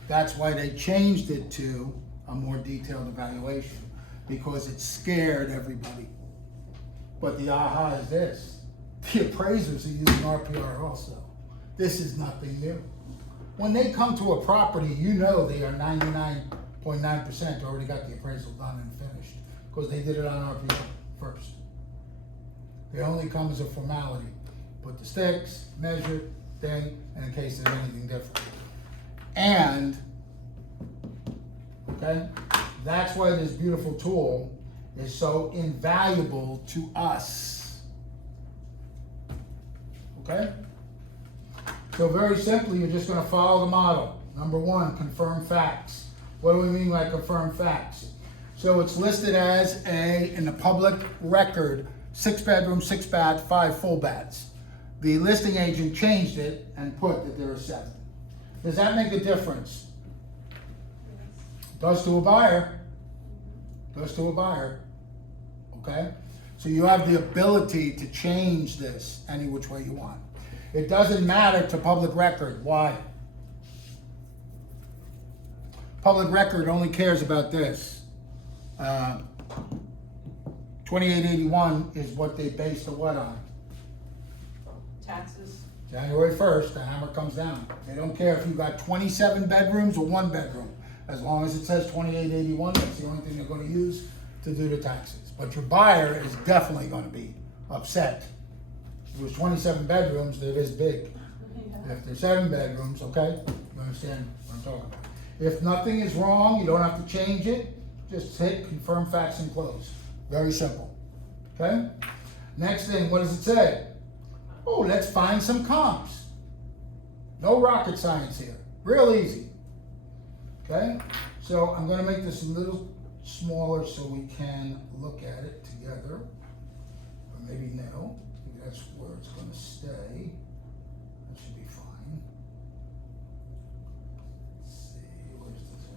That's why they changed it to a more detailed evaluation, because it scared everybody. But the aha is this. The appraisers are using RPR also. This is nothing new. When they come to a property, you know they are 99.9% already got the appraisal done and finished, because they did it on RPR first. They only come as a formality. Put the sticks, measure, thing, and in case there's anything different. And, okay, that's why this beautiful tool is so invaluable to us. Okay? So very simply, you're just going to follow the model. Number one, confirm facts. What do we mean by confirm facts? So it's listed as in the public record, 6 bedroom, 6 bath, 5 full baths. The listing agent changed it and put that there are 7. Does that make a difference? Does to a buyer. Does to a buyer. Okay? So you have the ability to change this any which way you want. It doesn't matter to public record. Why? Public record only cares about this. 2881 is what they base the what on? Taxes. January 1st, the hammer comes down. They don't care if you got 27 bedrooms or 1 bedroom. As long as it says 2881, that's the only thing they're going to use to do the taxes. But your buyer is definitely going to be upset. If it was 27 bedrooms, they're this big. If they're 7 bedrooms, okay, you understand what I'm talking about. If nothing is wrong, you don't have to change it. Just hit confirm facts and close. Very simple. Okay? Next thing, what does it say? Oh, let's find some comps. No rocket science here, real easy. Okay, so I'm gonna make this a little smaller so we can look at it together. Or maybe no, maybe that's where it's gonna stay. That should be fine. Let's see, where's this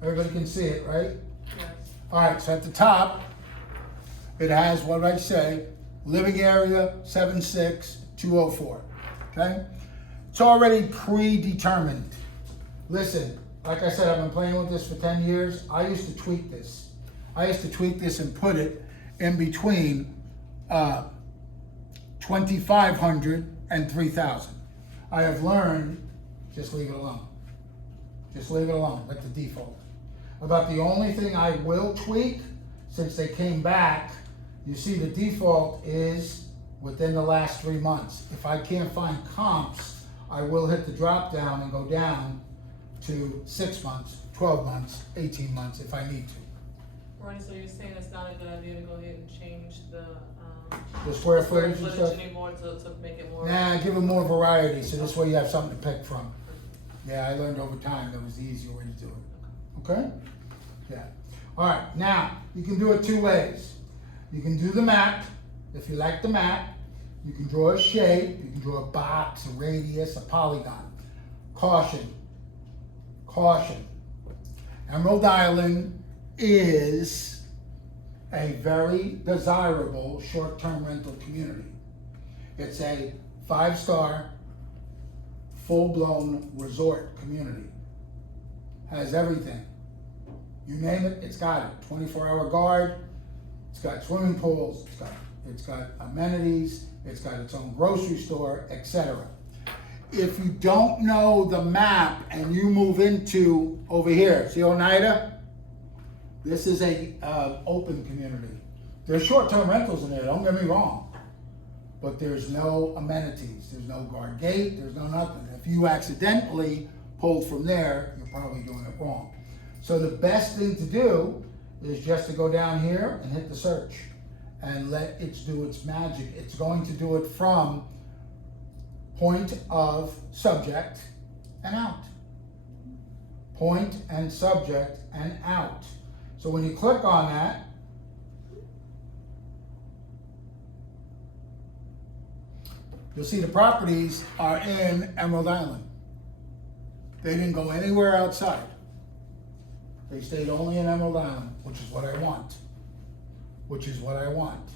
one? Everybody can see it, right? Yes. All right, so at the top, it has what I say, living area 76204, okay? It's already predetermined. Listen, like I said, I've been playing with this for 10 years. I used to tweak this. I used to tweak this and put it in between 2,500 and 3,000. I have learned, just leave it alone. Just leave it alone, like the default. About the only thing I will tweak, since they came back, you see the default is within the last 3 months. If I can't find comps, I will hit the drop down and go down to 6 months, 12 months, 18 months if I need to. Ronnie, so you're saying it's not a good idea to go ahead and change the Square footage and stuff? anymore to make it more? Nah, give them more variety, so this way you have something to pick from. Yeah, I learned over time that was the easier way to do it. Okay? Yeah. All right, now, you can do it 2 ways. You can do the map, if you like the map. You can draw a shape, you can draw a box, a radius, a polygon. Caution. Caution. Emerald Island is a very desirable short-term rental community. It's a 5-star, full-blown resort community. Has everything. You name it, it's got it. 24-hour guard, it's got swimming pools, it's got amenities, it's got its own grocery store, etc. If you don't know the map and you move into over here, see Oneida? This is a open community. There's short-term rentals in there, don't get me wrong. But there's no amenities, there's no guard gate, there's no nothing. If you accidentally pulled from there, you're probably doing it wrong. So the best thing to do is just to go down here and hit the search and let it do its magic. It's going to do it from point of subject and out. Point and subject and out. So when you click on that, you'll see the properties are in Emerald Island. They didn't go anywhere outside. They stayed only in Emerald Island, which is what I want. Which is what I want.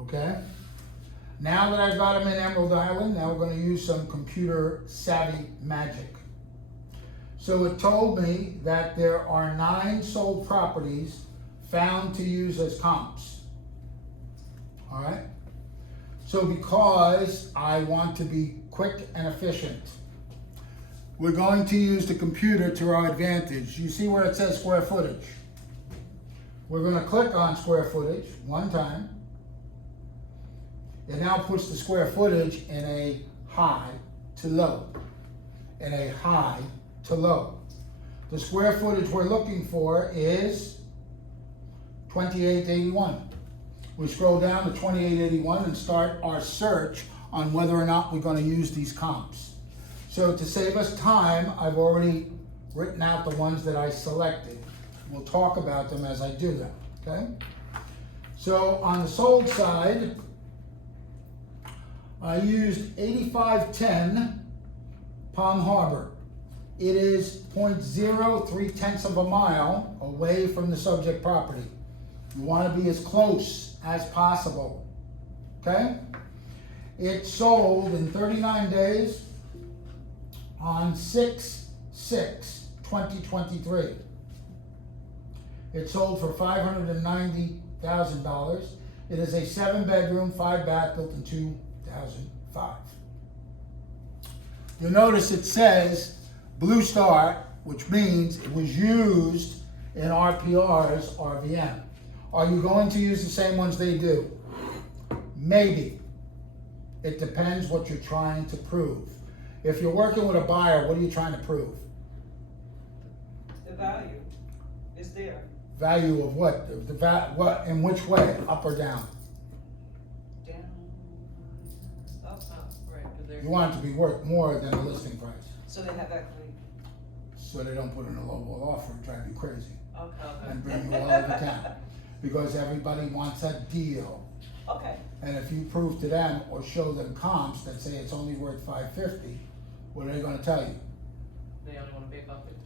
Okay? Now that I've got them in Emerald Island, now we're going to use some computer savvy magic. So it told me that there are 9 sold properties found to use as comps. All right? So because I want to be quick and efficient, we're going to use the computer to our advantage. You see where it says square footage? We're going to click on square footage one time. It now puts the square footage in a high to low. In a high to low. The square footage we're looking for is 2881. We scroll down to 2881 and start our search on whether or not we're going to use these comps. So to save us time, I've already written out the ones that I selected. We'll talk about them as I do them, okay? So on the sold side, I used 8510 Palm Harbor. It is 0.03 of a mile away from the subject property. You want to be as close as possible, okay? It sold in 39 days on 6/6/2023. It sold for $590,000. It is a 7-bedroom, 5-bath, built in 2005. You'll notice it says Blue Star, which means it was used in RPR's RVM. Are you going to use the same ones they do? Maybe. It depends what you're trying to prove. If you're working with a buyer, what are you trying to prove? The value is there. Value of what? What? In which way? Up or down? You want it to be worth more than the listing price, So they have equity, so they don't put in a lowball offer and drive you crazy okay. and bring you all over town. Because everybody wants a deal. Okay, And if you prove to them or show them comps that say it's only worth $550, what are they gonna tell you? They only wanna pay about 50.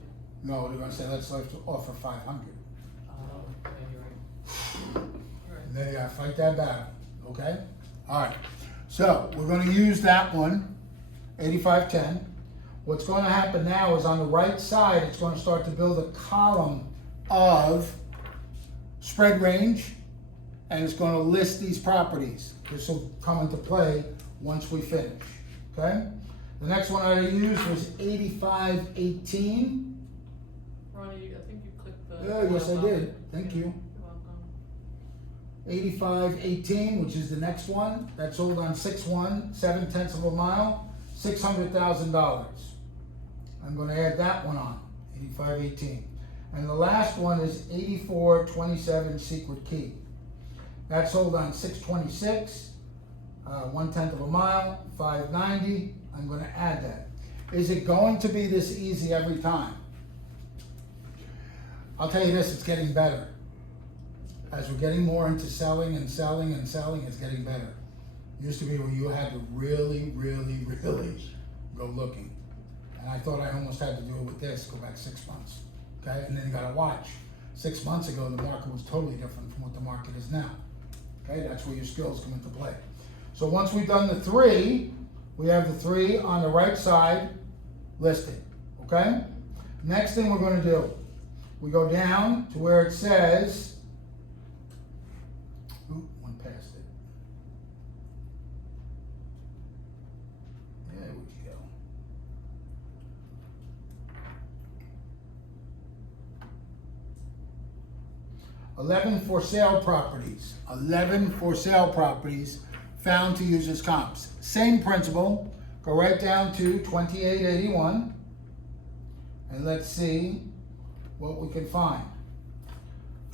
No, they're gonna say, let's offer 500. Yeah, you're right. You're right. And then you gotta fight that battle, okay? Alright, so we're gonna use that one, 8510. What's gonna happen now is on the right side, it's gonna start to build a column of spread range, and it's gonna list these properties. This will come into play once we finish, okay? The next one I used was 8518. Ronnie, I think you clicked the. Yeah, yes I did, thank you. You're welcome. 8518, which is the next one, that sold on 6/1, 7/10 of a mile, $600,000. I'm gonna add that one on, 8518. And the last one is 8427 Secret Key. That sold on 6/26, 1/10 of a mile, 590. I'm gonna add that. Is it going to be this easy every time? I'll tell you this, it's getting better. As we're getting more into selling and selling and selling, it's getting better. Used to be where you had to really, really, really go looking. And I thought I almost had to do it with this, go back 6 months, okay? And then you gotta watch. 6 months ago, the market was totally different from what the market is now. Okay, that's where your skills come into play. So once we've done the three, we have the three on the right side listed, okay? Next thing we're gonna do, we go down to where it says, ooh, went past it. There we go. "11 for sale properties, 11 for sale properties found to use as comps." Same principle, go right down to 2881, and let's see what we can find.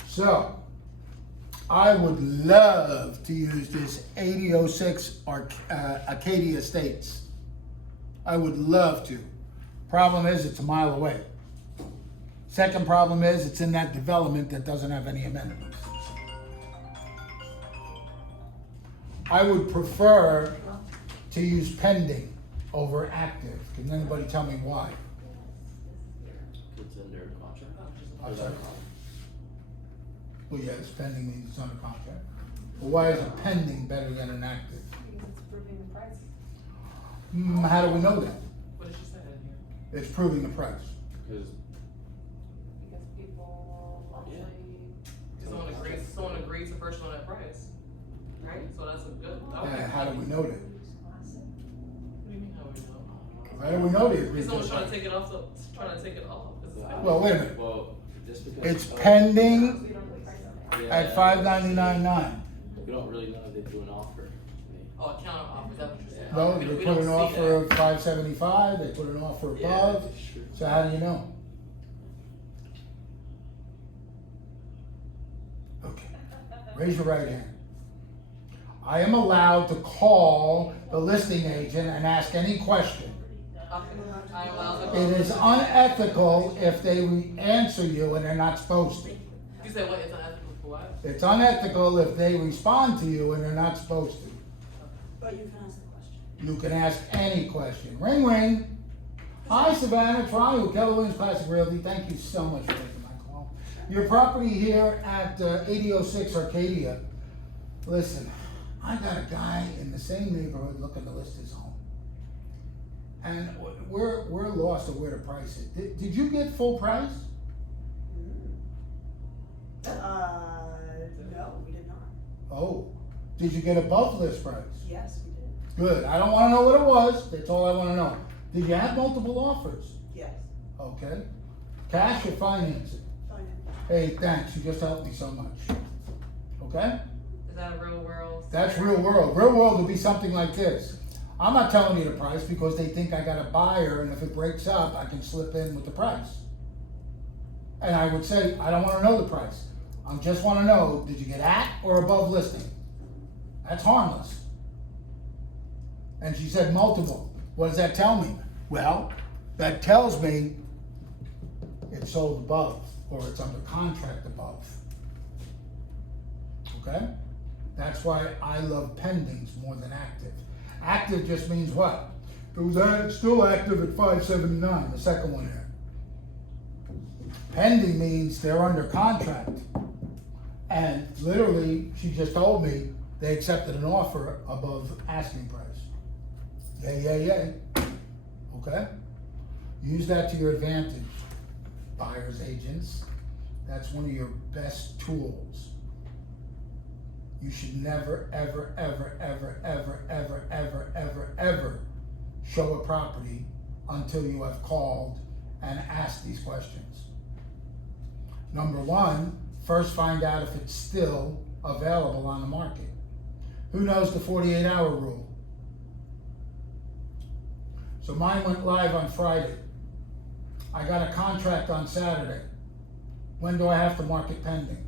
So, I would love to use this 8006 Acadia Estates. I would love to. Problem is, it's a mile away. Second problem is, it's in that development that doesn't have any amenities. I would prefer to use pending over active. Can anybody tell me why? It's under contract. I'm Or sorry? that- Well, yes, pending means it's under contract. But why is a pending better than an active? Because it's proving the price. How do we know that? What did she say in here? It's proving the price. Because Because people actually. Someone agrees to purchase on that price, right? So that's a good, okay. How do we know that? What do you mean, how we know? How do we know they agree Because to someone's the trying to price? take it off, trying to take it off. Well, wait a minute. Well, just because. It's pending We don't put price on it. Yeah, at $599.9. We don't really know if they do an offer. Oh, a counter offer, is that what you're saying? No, We they don't- we put don't an see offer that. of $575, they put an offer Yeah, above, that's true. so how do you know? Okay, raise your right hand. I am allowed to call the listing agent and ask any question. I allow them. It is unethical if they answer you and they're not supposed to. You said what, it's unethical for what? It's unethical if they respond to you and they're not supposed to. But you can ask the question. You can ask any question. Ring, ring. Hi, Savannah, it's Ronnie with Keller Williams Classic Realty. Thank you so much for taking my call. Your property here at 8006 Arcadia. Listen, I got a guy in the same neighborhood looking to list his home. And we're lost of where to price it. Did you get full price? No, we did not. Oh, did you get above list price? Yes, we did. Good. I don't want to know what it was. That's all I want to know. Did you have multiple offers? Yes, Okay. Cash or financing? fine. Hey, thanks. You just helped me so much. Okay? Is that a real world? That's real world. Real world would be something like this. I'm not telling you the price because they think I got a buyer, and if it breaks up, I can slip in with the price. And I would say, I don't want to know the price. I just want to know, did you get at or above listing? That's harmless. And she said multiple. What does that tell me? Well, that tells me it's sold above, or it's under contract above. Okay? That's why I love pendings more than active. Active just means what? It was still active at 579, the second one there. Pending means they're under contract. And literally, she just told me they accepted an offer above asking price. Yay. Okay? Use that to your advantage, buyer's agents. That's one of your best tools. You should never, ever, ever, ever, ever, ever, ever, ever, ever show a property until you have called and asked these questions. Number one, first find out if it's still available on the market. Who knows the 48-hour rule? So mine went live on Friday. I got a contract on Saturday. When do I have to mark it pending?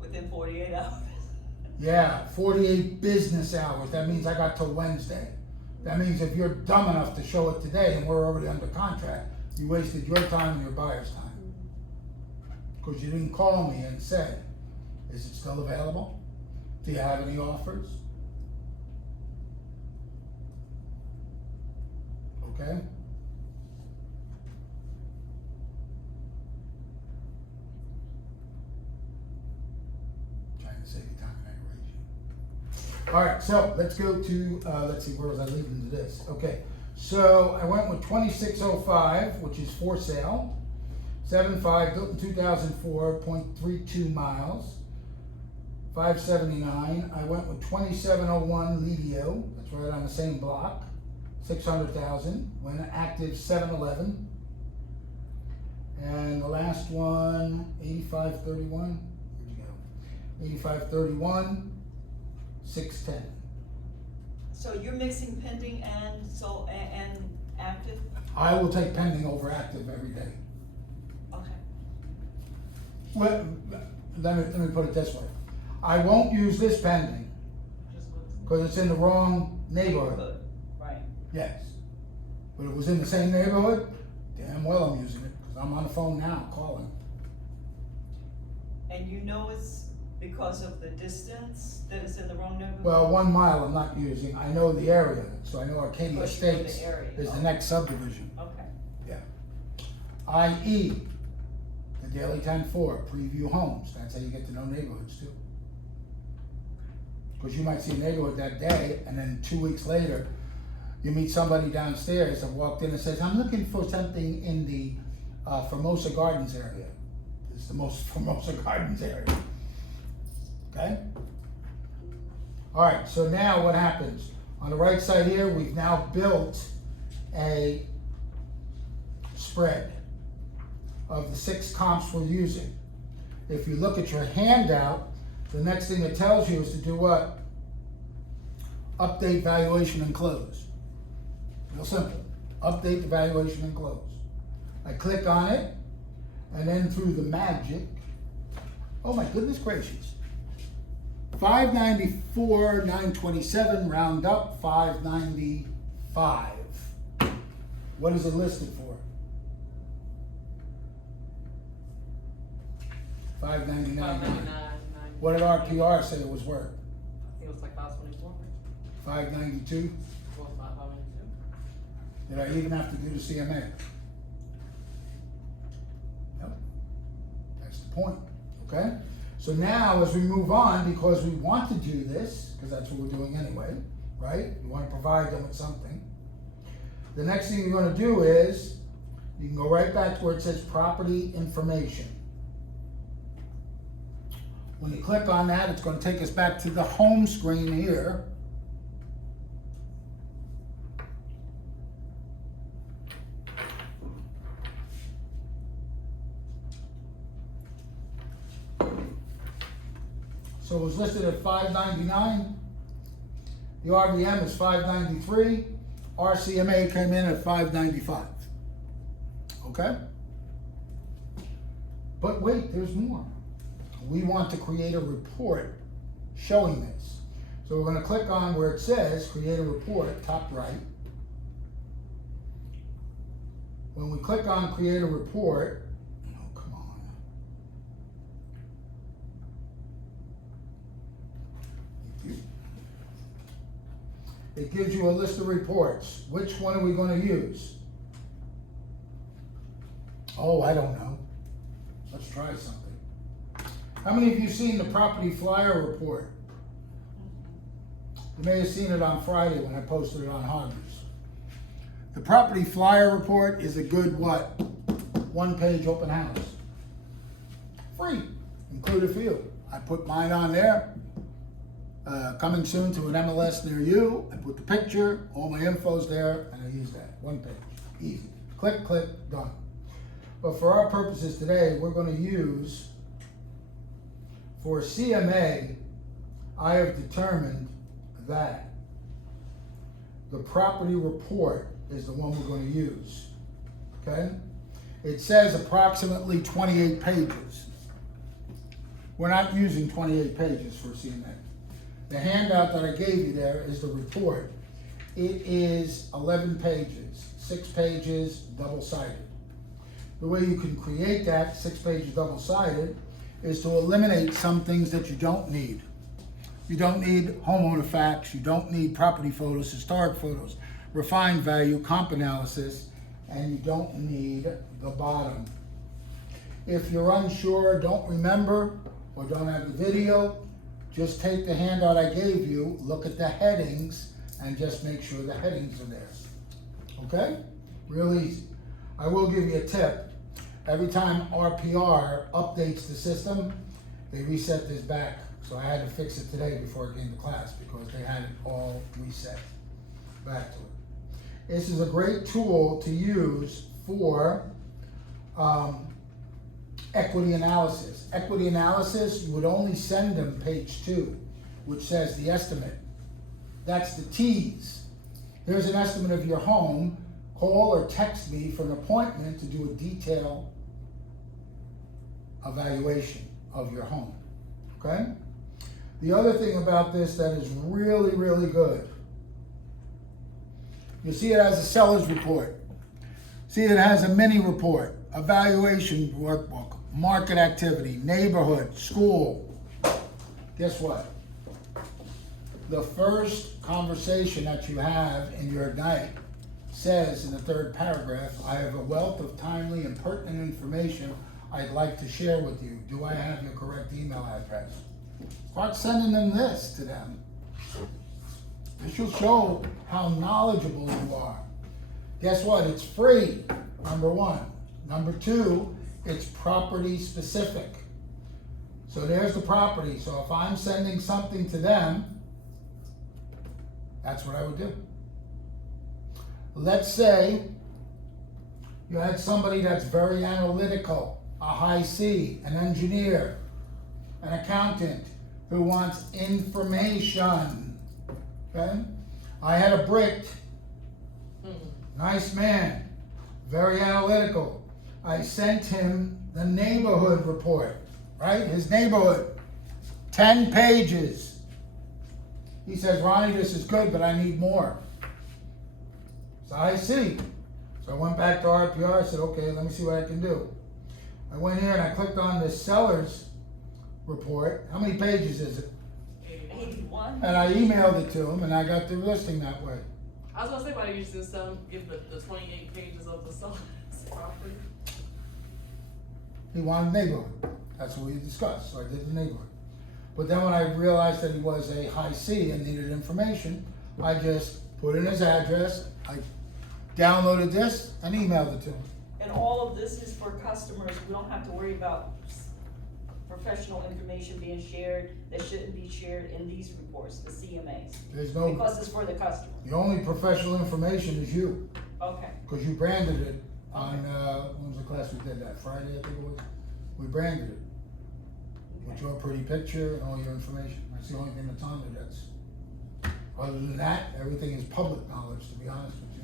Within 48 hours. Yeah, 48 business hours. That means I got till Wednesday. That means if you're dumb enough to show it today and we're already under contract, you wasted your time and your buyer's time. Because you didn't call me and say, is it still available? Do you have any offers? Okay? Trying to save you time and aggravation. All right, so let's go to, let's see, where was I leading to this? Okay, so I went with 2605, which is for sale. 7.5, built in 2004, 0.32 miles. 579. I went with 2701 Lidio. That's right on the same block. 600,000. Went active 711. And the last one, 8531. Where'd you go? 8531. 610. So you're mixing pending and active? I will take pending over active every day. Okay. Well, let me put it this way. I won't use this pending because it's in the wrong neighborhood. Good, right. Yes. But it was in the same neighborhood, damn well I'm using it because I'm on the phone now calling. And you know it's because of the distance that it's in the wrong neighborhood? Well, 1 mile I'm not using. I know the area, so I know Arcadia Because you know the Estates area. is the next subdivision. Okay. Yeah. I.e., the Daily 10-4, preview homes. That's how you get to know neighborhoods too. Because you might see a neighborhood that day, and then 2 weeks later, you meet somebody downstairs that walked in and says, I'm looking for something in the Formosa Gardens area. It's the most Formosa Gardens area. Okay? All right, so now what happens? On the right side here, we've now built a spread of the 6 comps we're using. If you look at your handout, the next thing it tells you is to do what? Update valuation and close. Real simple. Update the valuation and close. I click on it, and then through the magic, oh my goodness gracious. 594, 927, round up, 595. What is it listed for? 599. 599. What did RPR say it was worth? I think it was like 524. 592? Well, it's not 592. Did I even have to do the CMA? No. That's the point, okay? So now as we move on, because we want to do this, because that's what we're doing anyway, right? You want to provide them with something. The next thing you're going to do is, you can go right back to where it says property information. When you click on that, it's going to take us back to the home screen here. So it was listed at 599. The RVM is 593. RCMA came in at 595. Okay? But wait, there's more. We want to create a report showing this. So we're gonna click on where it says create a report, top right. When we click on create a report, oh, come on. Thank you. It gives you a list of reports. Which one are we gonna use? Oh, I don't know. Let's try something. How many of you seen the property flyer report? You may have seen it on Friday when I posted it on Harvard's. The property flyer report is a good what? One-page open house. Free, include a few. I put mine on there. Coming soon to an MLS near you. I put the picture, all my info's there, and I use that. One page, easy. Click, click, done. But for our purposes today, we're gonna use, for CMA, I have determined that the property report is the one we're going to use, okay? It says approximately 28 pages. We're not using 28 pages for CMA. The handout that I gave you there is the report. It is 11 pages, 6 pages, double-sided. The way you can create that 6 pages double-sided is to eliminate some things that you don't need. You don't need homeowner facts, you don't need property photos, historic photos, refined value, comp analysis, and you don't need the bottom. If you're unsure, don't remember, or don't have the video, just take the handout I gave you, look at the headings, and just make sure the headings are there. Okay? Real easy. I will give you a tip. Every time RPR updates the system, they reset this back. So I had to fix it today before I came to class because they had it all reset back to it. This is a great tool to use for equity analysis. Equity analysis, you would only send them page 2, which says the estimate. That's the T's. Here's an estimate of your home. Call or text me for an appointment to do a detailed evaluation of your home, okay? The other thing about this that is really, really good, you see it has a seller's report. See it has a mini report, evaluation workbook, market activity, neighborhood, school. Guess what? The first conversation that you have in your night says in the 3rd paragraph, I have a wealth of timely and pertinent information I'd like to share with you. Do I have your correct email address? Start sending them this to them. This will show how knowledgeable you are. Guess what? It's free, number 1. Number 2, it's property specific. So there's the property. So if I'm sending something to them, that's what I would do. Let's say you had somebody that's very analytical, a high C, an engineer, an accountant who wants information, okay? I had a brick, nice man, very analytical. I sent him the neighborhood report, right? His neighborhood, 10 pages. He says, Ronnie, this is good, but I need more. So I see. So I went back to RPR, I said, okay, let me see what I can do. I went here and I clicked on the seller's report. How many pages is it? 81? And I emailed it to him and I got the listing that way. I was gonna say, why you just give the 28 pages of the seller's property? He wanted neighborhood. That's what we discussed, so I did the neighborhood. But then when I realized that he was a high C and needed information, I just put in his address, I downloaded this and emailed it to him. And all of this is for customers, we don't have to worry about professional information being shared that shouldn't be shared in these reports, the CMAs. There's no, Because it's for the customer. the only professional information is you, Okay, because you branded it on, when was the class we did that, Friday I think it was? We branded it with your pretty picture and all your information. That's the only thing that's on there that's, other than that, everything is public knowledge, to be honest with you.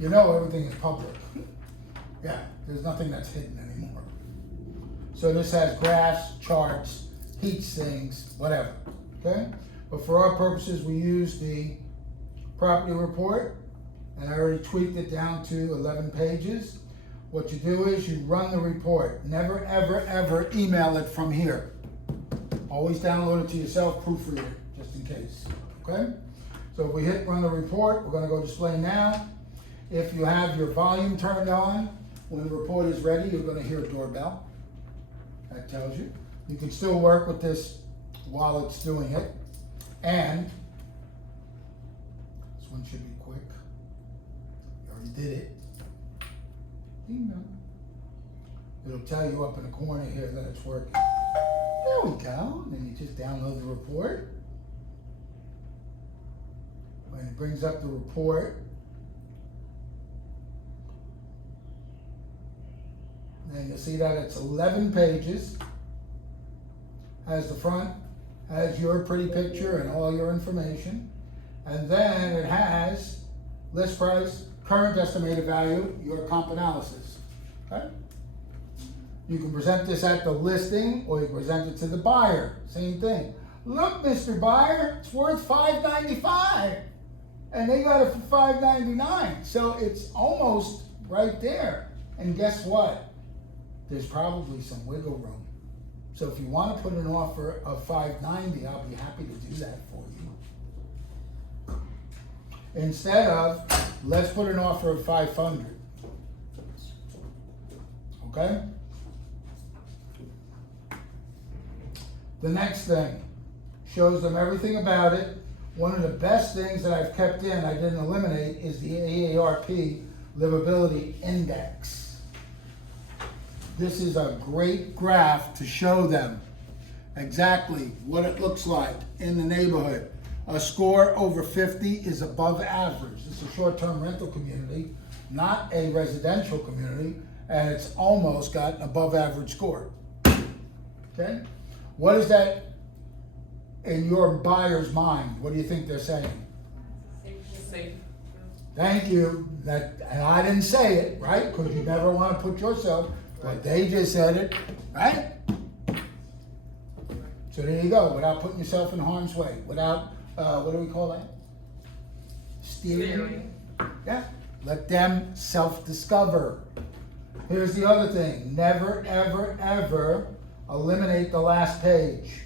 You know everything is public. Yeah, there's nothing that's hidden anymore. So this has graphs, charts, heat sinks, whatever. okay? But for our purposes, we use the property report, and I already tweaked it down to 11 pages. What you do is you run the report. Never, ever, ever email it from here. Always download it to yourself, proofread it, just in case, okay? So if we hit run the report, we're gonna go display now. If you have your volume turned on, when the report is ready, you're gonna hear a doorbell. That tells you. You can still work with this while it's doing it. And this one should be quick. You already did it. Ding dong. It'll tell you up in the corner here that it's working. There we go. And then you just download the report. When it brings up the report, then you'll see that it's 11 pages. Has the front, has your pretty picture and all your information. And then it has list price, current estimated value, your comp analysis. Okay? You can present this at the listing or you can present it to the buyer. Same thing. Look, Mr. Buyer, it's worth $595. And they got it for $599. So it's almost right there. And guess what? There's probably some wiggle room. So if you want to put an offer of $590, I'll be happy to do that for you. Instead of, let's put an offer of $500. Okay? The next thing shows them everything about it. One of the best things that I've kept in, I didn't eliminate, is the AARP Livability Index. This is a great graph to show them exactly what it looks like in the neighborhood. A score over 50 is above average. This is a short-term rental community, not a residential community, and it's almost got an above average score. Okay? What is that in your buyer's mind? What do you think they're saying? Safe. Thank you. And I didn't say it, right? Because you never want to put yourself, but they just said it, right? So there you go, without putting yourself in harm's way, without, what do we call that? Steering. Yeah, let them self-discover. Here's the other thing, never, ever, ever eliminate the last page.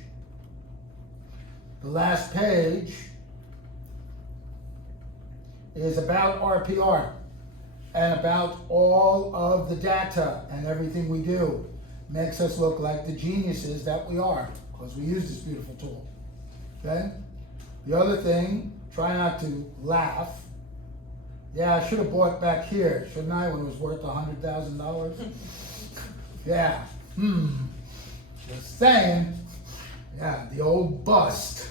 The last page is about RPR and about all of the data and everything we do. Makes us look like the geniuses that we are, because we use this beautiful tool. Okay? The other thing, try not to laugh. Yeah, I should have bought back here, shouldn't I, when it was worth $100,000? Yeah, just saying. Yeah, the old bust.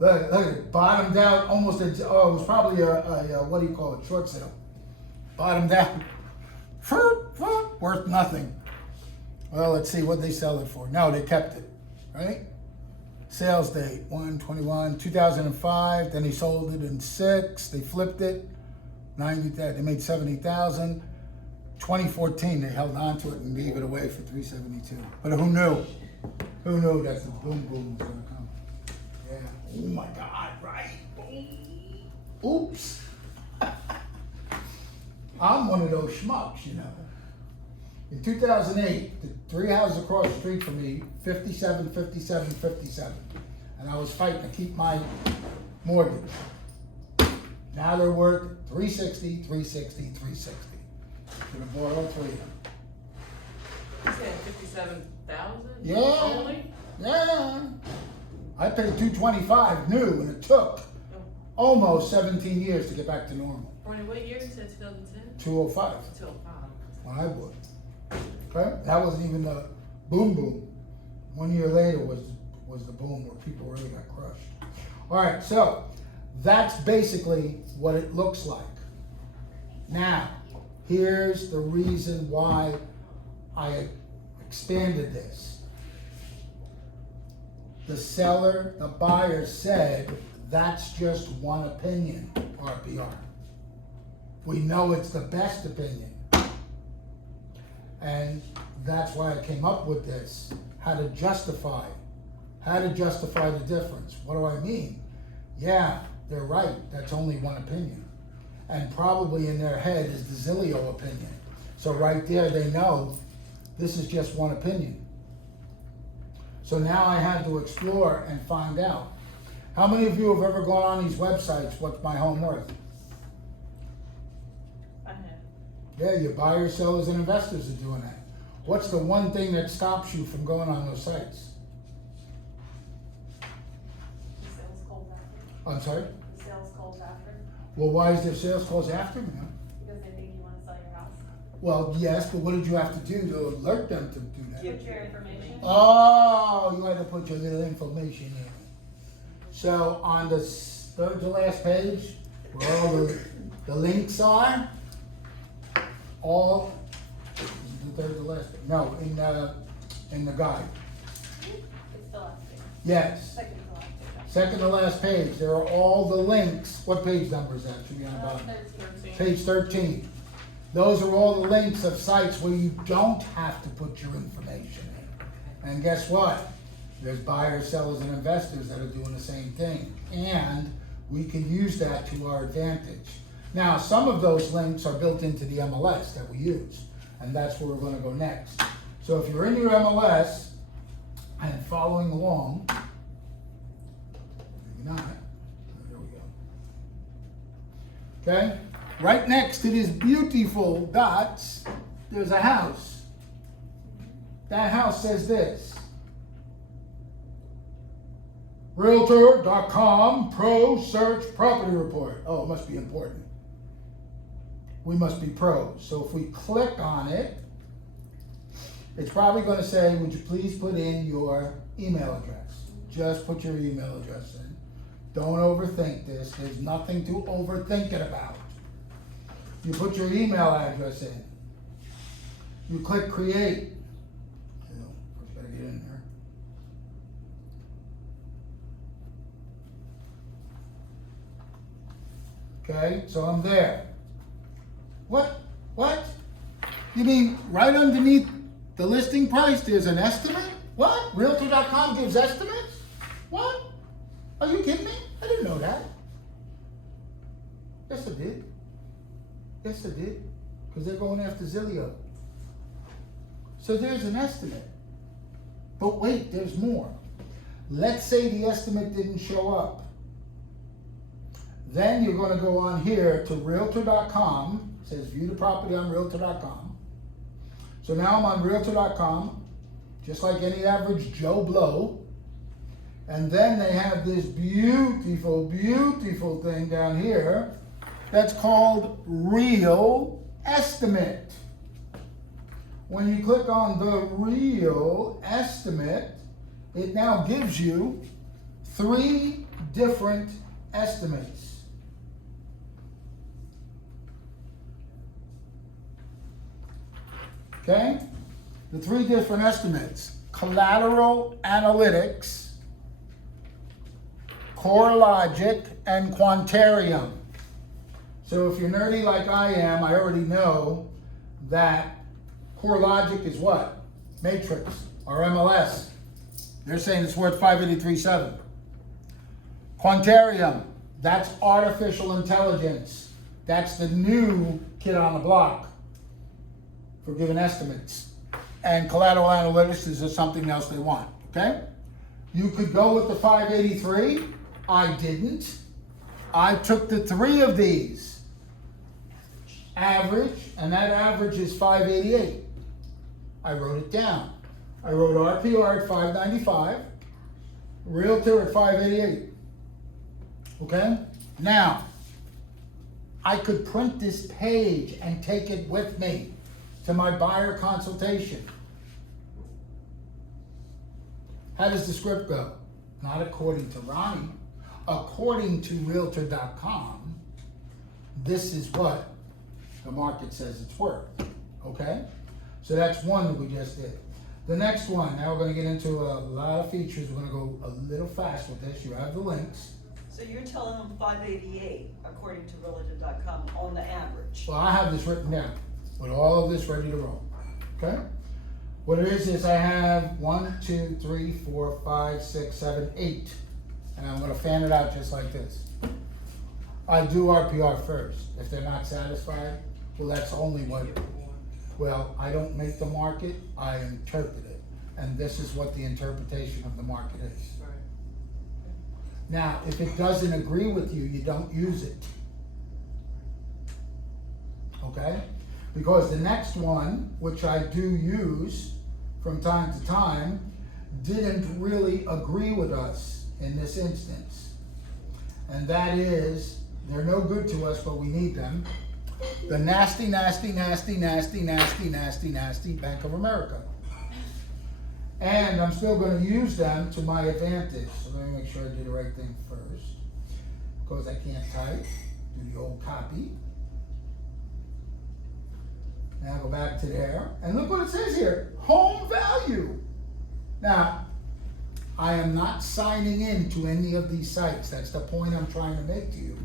Look, it bottomed out almost, it was probably a what do you call it, short sale. Bottomed out, worth nothing. Well, let's see what they sell it for. No, they kept it, right? Sales date, 1/21/2005, then he sold it in 6, they flipped it, 90, they made 70,000. 2014, they held on to it and gave it away for $372. But who knew? Who knew that the boom boom was gonna come? Yeah. Oh my God, right? Oops. I'm one of those schmucks, you know. In 2008, the 3 houses across the street from me, 57, 57, 57. And I was fighting to keep my mortgage. Now they're worth 360, 360, 360. Should have bought all 3 of them. You said 57,000? Yeah. Only? Yeah. I paid $225 new, and it took almost 17 years to get back to normal. Ronnie, what year? You said 2010? 205 205. when I bought. Okay, that wasn't even the boom boom. 1 year later was the boom where people really got crushed. All right, so that's basically what it looks like. Now, here's the reason why I expanded this. The seller, the buyer said, that's just one opinion, RPR. We know it's the best opinion. And that's why I came up with this, how to justify how to justify the difference. What do I mean? Yeah, they're right, that's only one opinion. And probably in their head is the Zillow opinion. So right there, they know this is just one opinion. So now I had to explore and find out. How many of you have ever gone on these websites, what's my home worth? I have. Yeah, your buyers, sellers, and investors are doing that. What's the one thing that stops you from going on those sites? The sales calls after, I'm sorry? the sales calls after, Well, why is there sales calls after me? Huh? because they think you wanna sell your house. Well, yes, but what did you have to do to alert them to do that? Give Put your information. Oh, you had to put your little information in. So on the third to last page, where all the links are, all, is it the third to last? No, in the guide. It's the last page, Yes, second to last page. second to last page, there are all the links. What page number is that? Should be on the bottom. 13. Page 13. Those are all the links of sites where you don't have to put your information in. And guess what? There's buyers, sellers, and investors that are doing the same thing. And we can use that to our advantage. Now, some of those links are built into the MLS that we use. And that's where we're gonna go next. So if you're in your MLS and following along, maybe not, there we go. Okay? Right next to these beautiful dots, there's a house. That house says this. Realtor.com Pro Search Property Report. Oh, it must be important. We must be pros. So if we click on it, it's probably going to say, would you please put in your email address? Just put your email address in. Don't overthink this. There's nothing to overthink it about. You put your email address in. You click create. First gotta get in there. Okay, so I'm there. What? You mean right underneath the listing price there's an estimate? What? Realtor.com gives estimates? What? Are you kidding me? I didn't know that. Yes, I did. Yes, I did. Because they're going after Zillow. So there's an estimate. But wait, there's more. Let's say the estimate didn't show up. Then you're going to go on here to Realtor.com. It says view the property on Realtor.com. So now I'm on Realtor.com, just like any average Joe Blow. And then they have this beautiful, beautiful thing down here that's called Real Estimate. When you click on the Real Estimate, it now gives you 3 different estimates. Okay? The 3 different estimates: Collateral Analytics, CoreLogic, and Quantarium. So if you're nerdy like I am, I already know that CoreLogic is what? Matrix, or MLS. They're saying it's worth 583.7. Quantarium, that's artificial intelligence. That's the new kid on the block for giving estimates. And collateral analytics is just something else they want, okay? You could go with the 583. I didn't. I took the 3 of these. Average, and that average is 588. I wrote it down. I wrote RPR at 595, Realtor at 588. Okay? Now, I could print this page and take it with me to my buyer consultation. How does the script go? Not according to Ronnie. According to Realtor.com, this is what the market says it's worth. Okay? So that's one that we just did. The next one, now we're going to get into a lot of features. We're going to go a little fast with this. You have the links. So you're telling them 588 according to Realtor.com on the average. Well, I have this written down with all of this ready to roll. Okay? What it is I have 1, 2, 3, 4, 5, 6, 7, 8. And I'm gonna fan it out just like this. I do RPR first. If they're not satisfied, well, that's only what, well, I don't make the market, I interpret it. And this is what the interpretation of the market is. Right. Now, if it doesn't agree with you, you don't use it. Okay? Because the next one, which I do use from time to time, didn't really agree with us in this instance. And that is, they're no good to us, but we need them. The nasty, nasty, nasty, nasty, nasty, nasty, nasty Bank of America. And I'm still gonna use them to my advantage. So let me make sure I do the right thing first. Because I can't type, do the old copy. Now go back to there, and look what it says here, home value. Now, I am not signing in to any of these sites. That's the point I'm trying to make to you.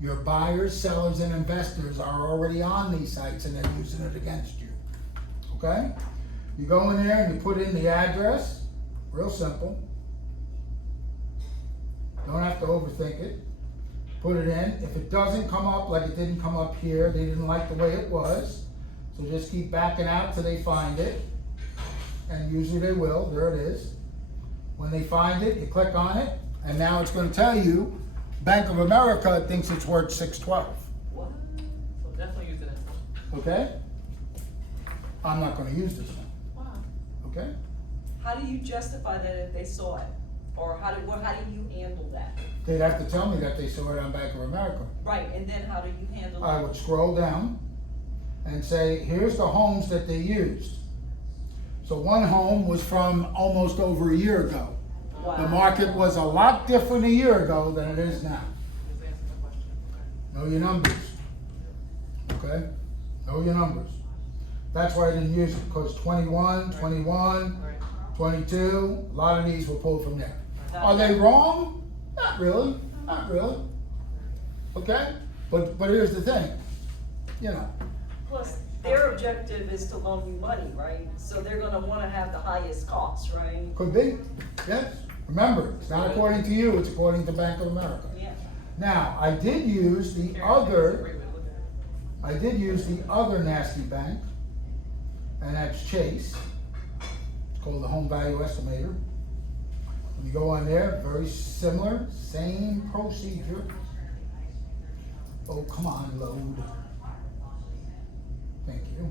Your buyers, sellers, and investors are already on these sites and they're using it against you, okay? You go in there and you put in the address, real simple. Don't have to overthink it. Put it in. If it doesn't come up like it didn't come up here, they didn't like the way it was, so just keep backing out till they find it. And usually they will, there it is. When they find it, you click on it, and now it's gonna tell you, Bank of America thinks it's worth 612, So definitely using this one. okay? I'm not gonna use this one, Wow. okay? How do you justify that if they saw it? Or how do you handle that? They'd have to tell me that they saw it on Bank of America. Right, and then how do you handle I that? would scroll down and say, here's the homes that they used. So one home was from almost over a year ago. The Wow. market was a lot different a year ago than it is now. Just answer the question. Okay. Know your numbers, okay? Know your numbers. That's why I didn't use it, because 21, 21, Right. 22, a lot of these were pulled from there. Are they wrong? Not really, not really. Okay? But here's the thing, you know, Plus, their objective is to loan you money, right? So they're gonna wanna have the highest costs, right? could be, yes. Remember, it's not according to you, it's according to Bank of America. Yeah. Now, I did use the other nasty bank, and that's Chase. It's called the Home Value Estimator. When you go on there, very similar, same procedure. Oh, come on, load. Thank you.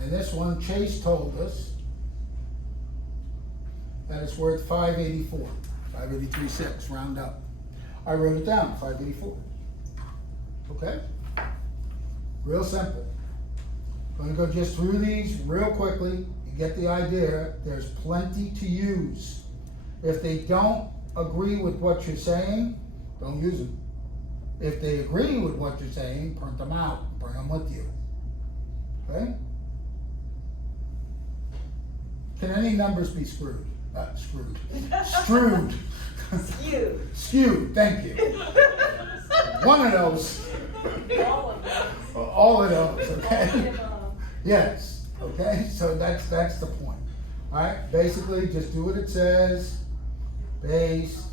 And this one, Chase told us that it's worth 584, 583.6, round up. I wrote it down, 584. Okay? Real simple. Gonna go just through these real quickly. You get the idea. There's plenty to use. If they don't agree with what you're saying, don't use them. If they agree with what you're saying, print them out, bring them with you. Okay? Can any numbers be screwed? Screwed. Strewed. You. Skewed, thank you. One of those. All of them. All of those, okay? Yes, okay, so that's the point. Alright, basically just do what it says, paste,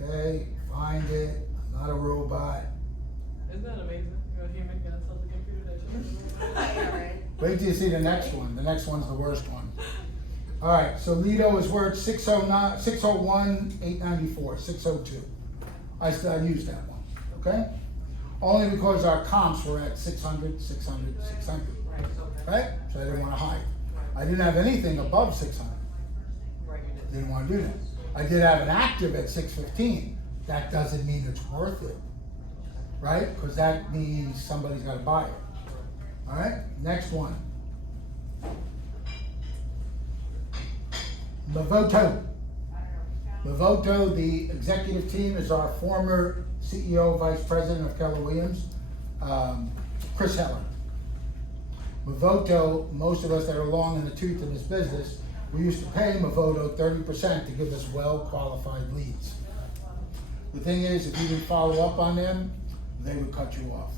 okay, find it, I'm not a robot. Isn't that amazing? You're a human, you gotta tell the computer that you're a robot. Wait till you see the next one, the next one's the worst one. Alright, so Lido is worth 609, 601, 894, 602. I used that one, okay? Only because our comps were at 600, 600, 600, Right, so. right? So I didn't wanna hide. I didn't have anything above 600. Right, you did. Didn't wanna do that. I did have an active at 615. That doesn't mean it's worth it, right? Cause that means somebody's gotta buy it. Alright, next one. Levoto. Levoto, the executive team, is our former CEO, Vice President of Keller Williams, Chris Heller. Mavoto, most of us that are long in the tooth in this business, we used to pay Mavoto 30% to give us well-qualified leads. The thing is, if you didn't follow up on them, they would cut you off.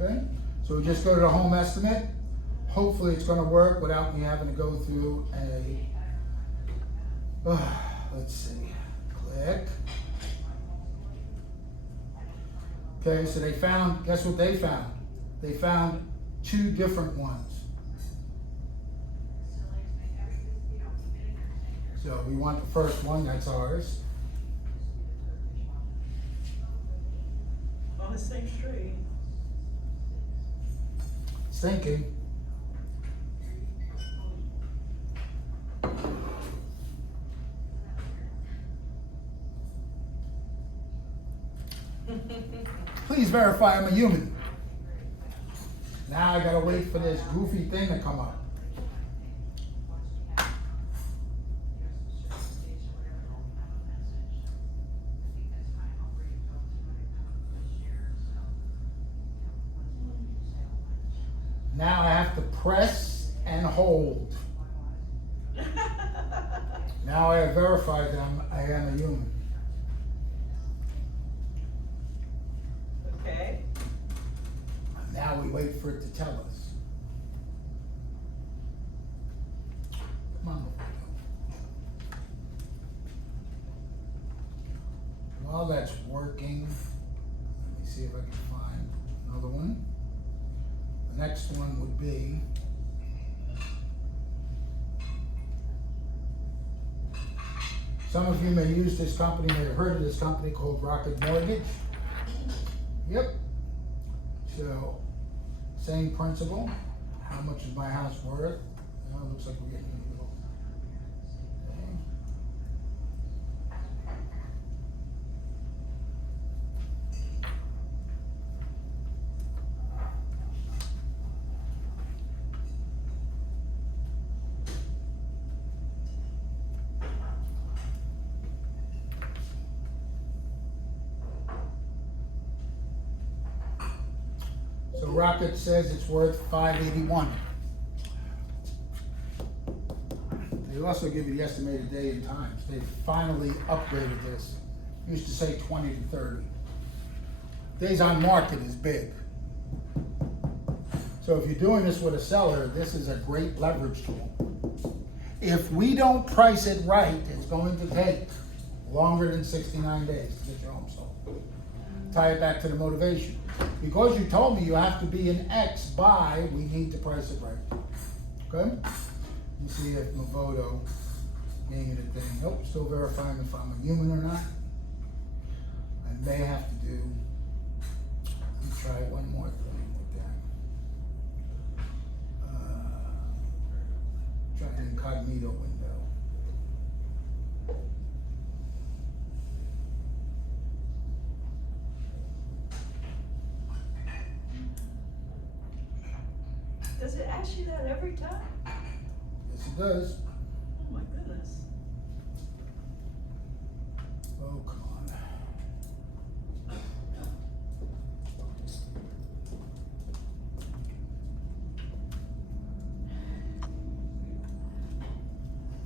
Okay? So we just go to the home estimate. Hopefully it's gonna work without me having to go through let's see, click. Okay, so they found, guess what they found? They found 2 different ones. So we want the first one, that's ours. On the same street. It's thinking. Please verify I'm a human. Now I gotta wait for this goofy thing to come up. Now I have to press and hold. Now I have verified that I am a human. Okay. Now we wait for it to tell us. Come on. While that's working, let me see if I can find another one. The next one would be some of you may use this company, may have heard of this company called Rocket Mortgage. Yep. So, same principle. How much is my house worth? It looks like we're getting a little. Okay. So Rocket says it's worth $581. They also give you the estimated day and times. They finally upgraded this. Used to say 20 to 30. Days on market is big. So if you're doing this with a seller, this is a great leverage tool. If we don't price it right, it's going to take longer than 69 days to get your home sold. Tie it back to the motivation. Because you told me you have to be an X by, we need to price it right. Okay? Let me see if Mavoto gave me the thing. Nope, still verifying if I'm a human or not. I may have to do, let me try one more thing with that. Try an incognito window. Does it ask you that every time? Yes, it does. Oh my goodness. Oh, come on.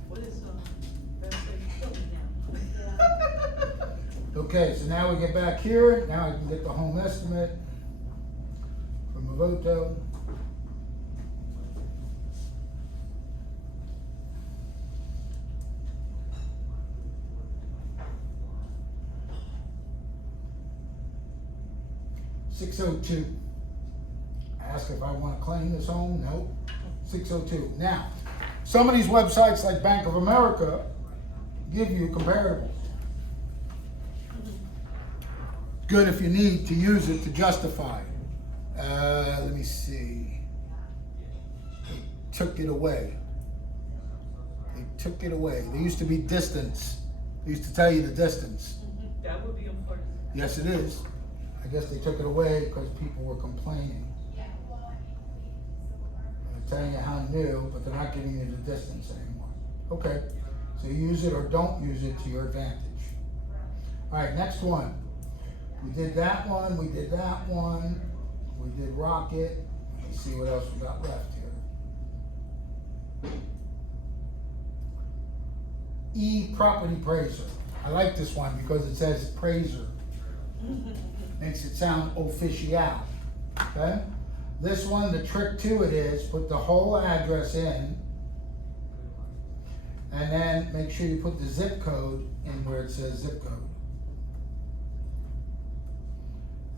What is that now? Okay, so now we get back here. Now I can get the home estimate from Mavoto. $602. Ask if I want to claim this home. Nope. $602. Now, some of these websites like Bank of America give you comparables. Good if you need to use it to justify. Let me see. They took it away. They took it away. There used to be distance. They used to tell you the distance. That would be important. Yes, it is. I guess they took it away because people were complaining. They're telling you how new, but they're not giving you the distance anymore. Okay, so use it or don't use it to your advantage. All right, next one. We did that one, we did that one, we did Rocket, me see what else we got left here. E-property appraiser. I like this one because it says appraiser. Makes it sound official, okay? This one, the trick to it is put the whole address in, and then make sure you put the zip code in where it says zip code.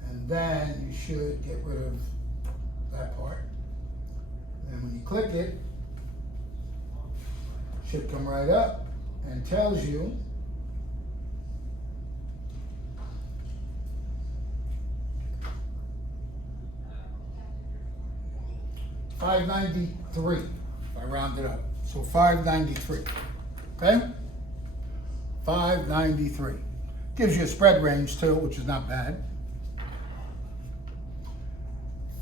And then you should get rid of that part. And when you click it, it should come right up and tells you $593, if I round it up. So $593, okay? $593. Gives you a spread range too, which is not bad.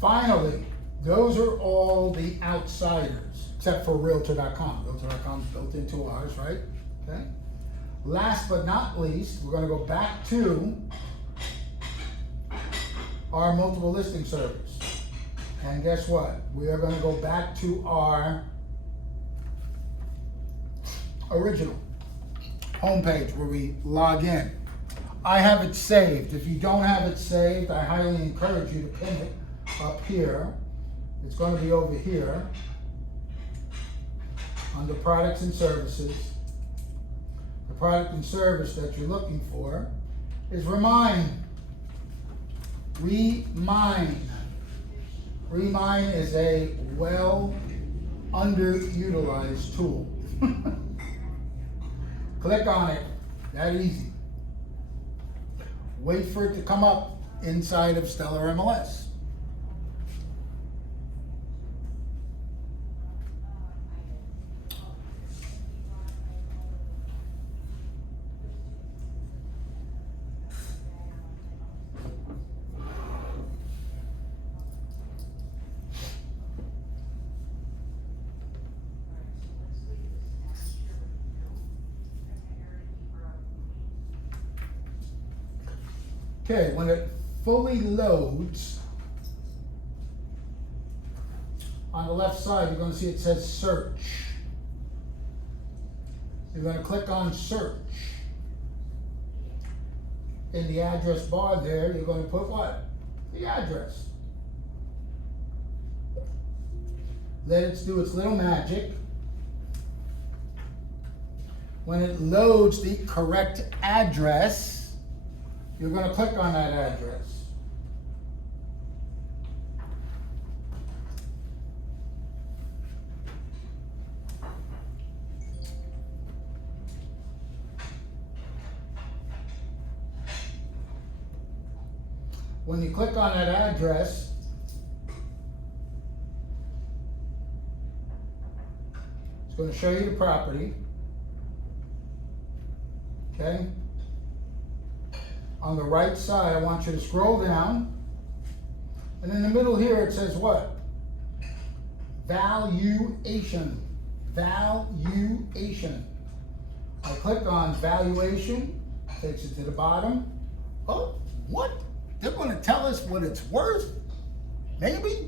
Finally, those are all the outsiders, except for Realtor.com. Realtor.com is built into ours, right? Okay. Last but not least, we're gonna go back to our multiple listing service. And guess what? We are gonna go back to our original homepage where we log in. I have it saved. If you don't have it saved, I highly encourage you to pin it up here. It's going to be over here under products and services. The product and service that you're looking for is Remind. Remind. Remind is a well underutilized tool. Click on it, that easy. Wait for it to come up inside of Stellar MLS. Okay, when it fully loads, on the left side, you're going to see it says search. You're going to click on search. In the address bar there, you're going to put what? The address. Let it do its little magic. When it loads the correct address, you're going to click on that address. When you click on that address, it's going to show you the property. Okay? On the right side, I want you to scroll down. And in the middle here, it says what? Valuation. Valuation. I click on valuation, takes it to the bottom. Oh, what? They're going to tell us what it's worth? Maybe?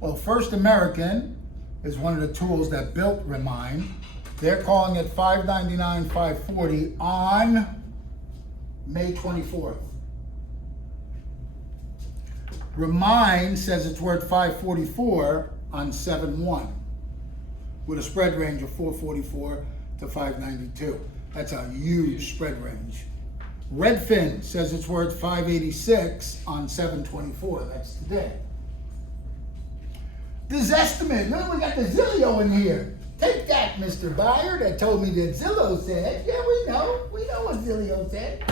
Well, First American is one of the tools that built Remind. They're calling it $599, $540 on May 24th. Remind says it's worth $544 on 7/1 with a spread range of $444 to $592. That's a huge spread range. Redfin says it's worth $586 on 7/24. That's today. This estimate, look, we got the Zillow in here. Take that, Mr. Buyer, that told me that Zillow said. Yeah, we know what Zillow said.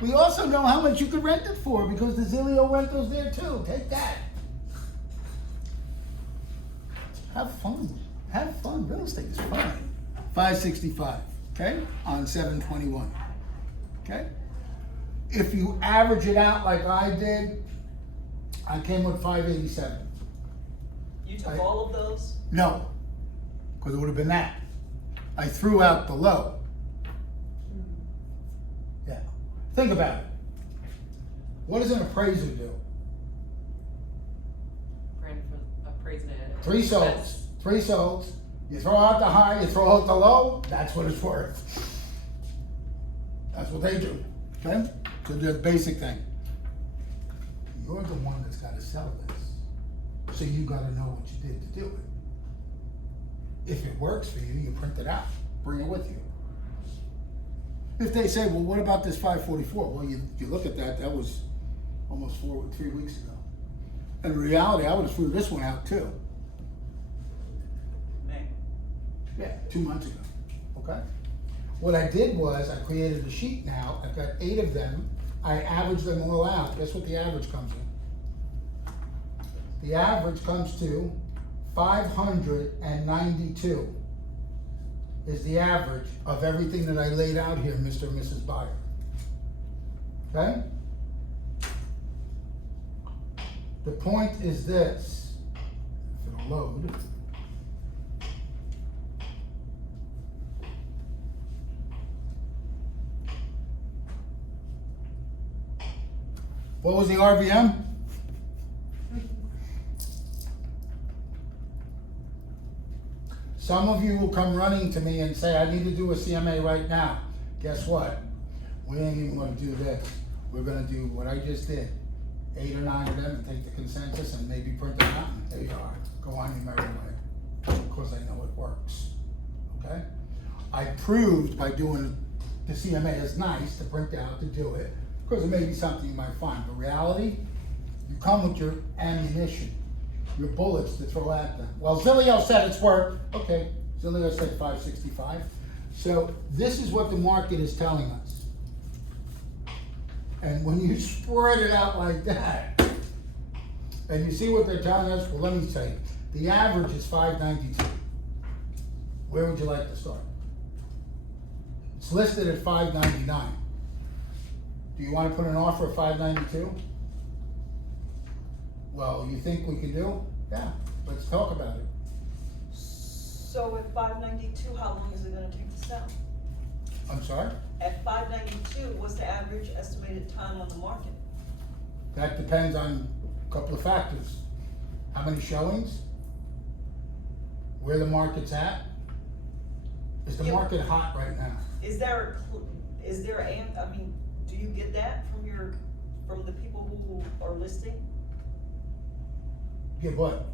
We also know how much you could rent it for because the Zillow rental's there too. Take that. Have fun. Have fun. Real estate is fun. $565, okay, on 7/21, okay? If you average it out like I did, I came with $587. You took all of those? No, because it would have been that. I threw out the low. Yeah. Think about it. What does an appraiser do? Three solds. You throw out the high, you throw out the low, that's what it's worth. That's what they do, okay? So the basic thing. You're the one that's gotta sell this. So you gotta know what you did to do it. If it works for you, you print it out, bring it with you. If they say, well, what about this 544? Well, you look at that, that was almost 3 weeks ago. In reality, I would have threw this one out too. Yeah, 2 months ago, okay? What I did was, I created a sheet now, I've got 8 of them, I averaged them all out. Guess what the average comes in? The average comes to 592 is the average of everything that I laid out here, Mr. and Mrs. Buyer. Okay? The point is this, if it'll load. What was the RVM? Some of you will come running to me and say, I need to do a CMA right now. Guess what? We ain't even gonna do this. We're gonna do what I just did. 8 or 9 of them and take the consensus and maybe print them out. And there you are. Go on your merry way. Because I know it works. Okay? I proved by doing the CMA is nice to print out, to do it. Because it may be something you might find. But reality, you come with your ammunition, your bullets to throw at them. Well, Zilio said it's worth, okay, Zilio said 565. So this is what the market is telling us. And when you spread it out like that, and you see what they're telling us, well, let me tell you, the average is 592. Where would you like to start? It's listed at 599. Do you want to put an offer of 592? Well, you think we can do? Yeah, let's talk about it. So at 592, how long is it gonna take to sell? I'm sorry? At 592, what's the average estimated time on the market? That depends on a couple of factors. How many showings? Where the market's at? Is the Yeah. market hot right now? Is there I mean, do you get that from the people who are listing? Get what?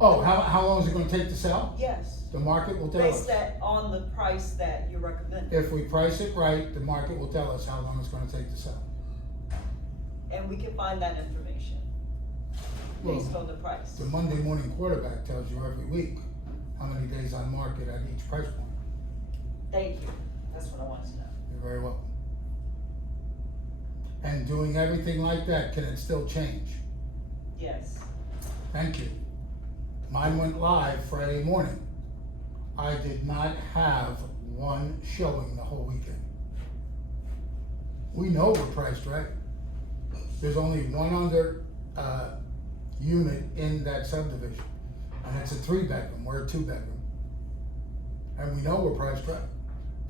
Oh, how long is it gonna take to sell? Yes. The market will tell us. Based that on the price that you recommend, If we price it right, the market will tell us how long it's gonna take to sell. and we can find that information based on the price. The Monday morning quarterback tells you every week how many days on market at each price point. Thank you, that's what I wanted to know. You're very welcome. And doing everything like that, can it still change? Yes. Thank you. Mine went live Friday morning. I did not have one showing the whole weekend. We know we're priced right. There's only one other unit in that subdivision, and it's a 3-bedroom, we're a 2-bedroom. And we know we're priced right.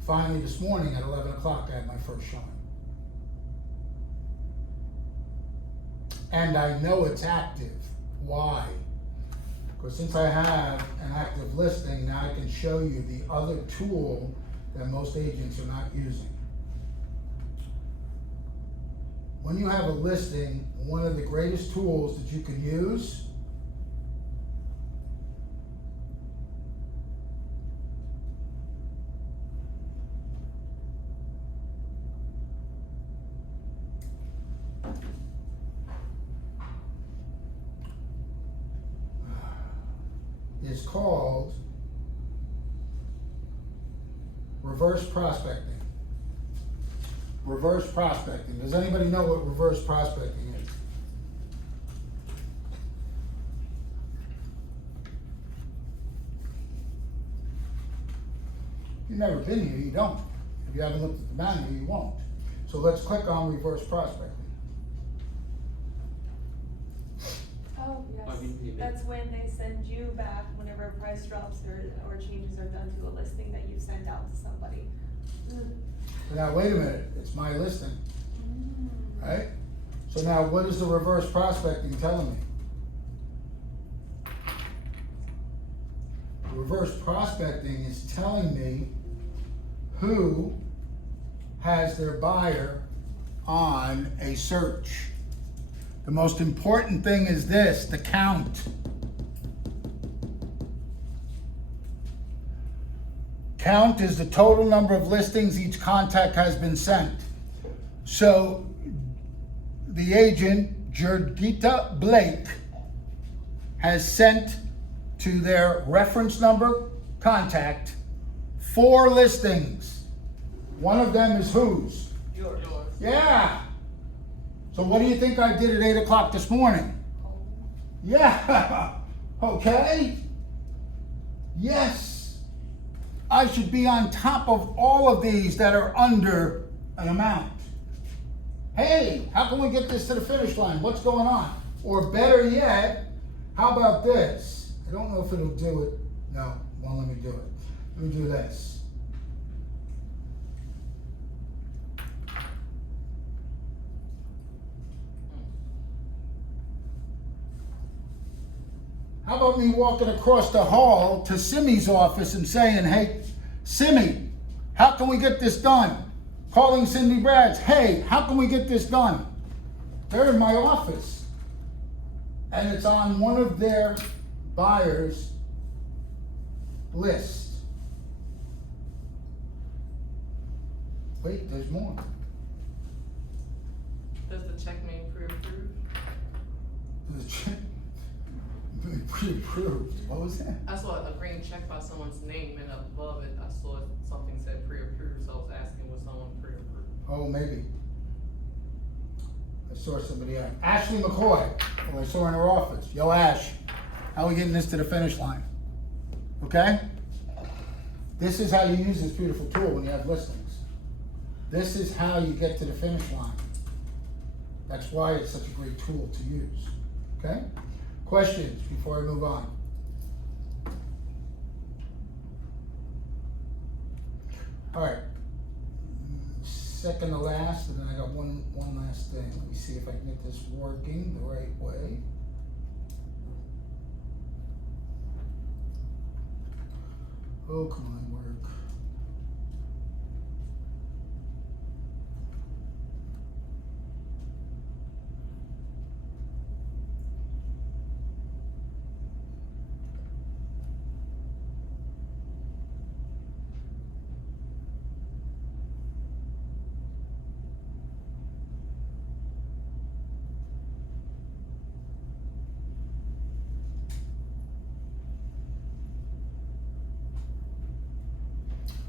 Finally, this morning at 11 o'clock, I had my first showing. And I know it's active. Why? Because since I have an active listing, now I can show you the other tool that most agents are not using. When you have a listing, one of the greatest tools that you can use is called reverse prospecting. Reverse prospecting. Does anybody know what reverse prospecting is? If you've never been here, you don't. If you haven't looked at the manual, you won't. So let's click on reverse prospecting. Oh, I mean, yes, that's when they send you back whenever a price drops or changes are done to a listing that you send out to somebody. Now, wait a minute, it's my listing, right? So now, what is the reverse prospecting telling me? reverse prospecting is telling me who has their buyer on a search. The most important thing is this, the count. Count is the total number of listings each contact has been sent. So the agent, Jerdita Blake, has sent to their reference number contact 4 listings. One of them is whose? Yours. Yeah. So what do you think I did at 8 o'clock this morning? Yeah. Okay. Yes. I should be on top of all of these that are under an amount. Hey, how can we get this to the finish line? What's going on? Or better yet, how about this? I don't know if it'll do it. No, won't let me do it. Let me do this. How about me walking across the hall to Simmy's office and saying, hey, Simmy, how can we get this done? Calling Cindy Brads, hey, how can we get this done? They're in my office. And it's on one of their buyers' list. Wait, there's more. Does the check mean pre-approved? The check pre-approved. What was that? I saw a green check by someone's name, and above it, I saw something said pre-approved, so I was asking, was someone pre-approved? Oh, maybe. I saw somebody else. Ashley McCoy. Well, I saw her in her office. Yo, Ash, how are we getting this to the finish line? Okay? This is how you use this beautiful tool when you have listings. This is how you get to the finish line. That's why it's such a great tool to use. Okay? Questions before I move on? All right. Second to last, and then I got one last thing. Let me see if I can get this working the right way. Oh, come on, work.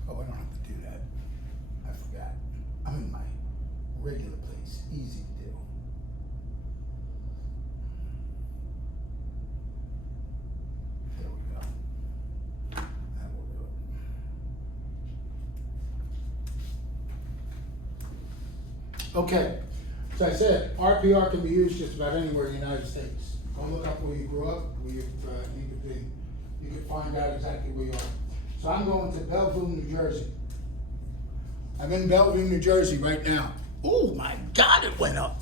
Oh, I don't have to do that. I forgot. I'm in my regular place. Easy to do. There we go. That will do it. Okay. So I said, RPR can be used just about anywhere in the United States. Go look up where you grew up, where you need to be. You can find out exactly where you are. So I'm going to Bellevue, New Jersey. I'm in Bellevue, New Jersey right now. Oh my God, it went up.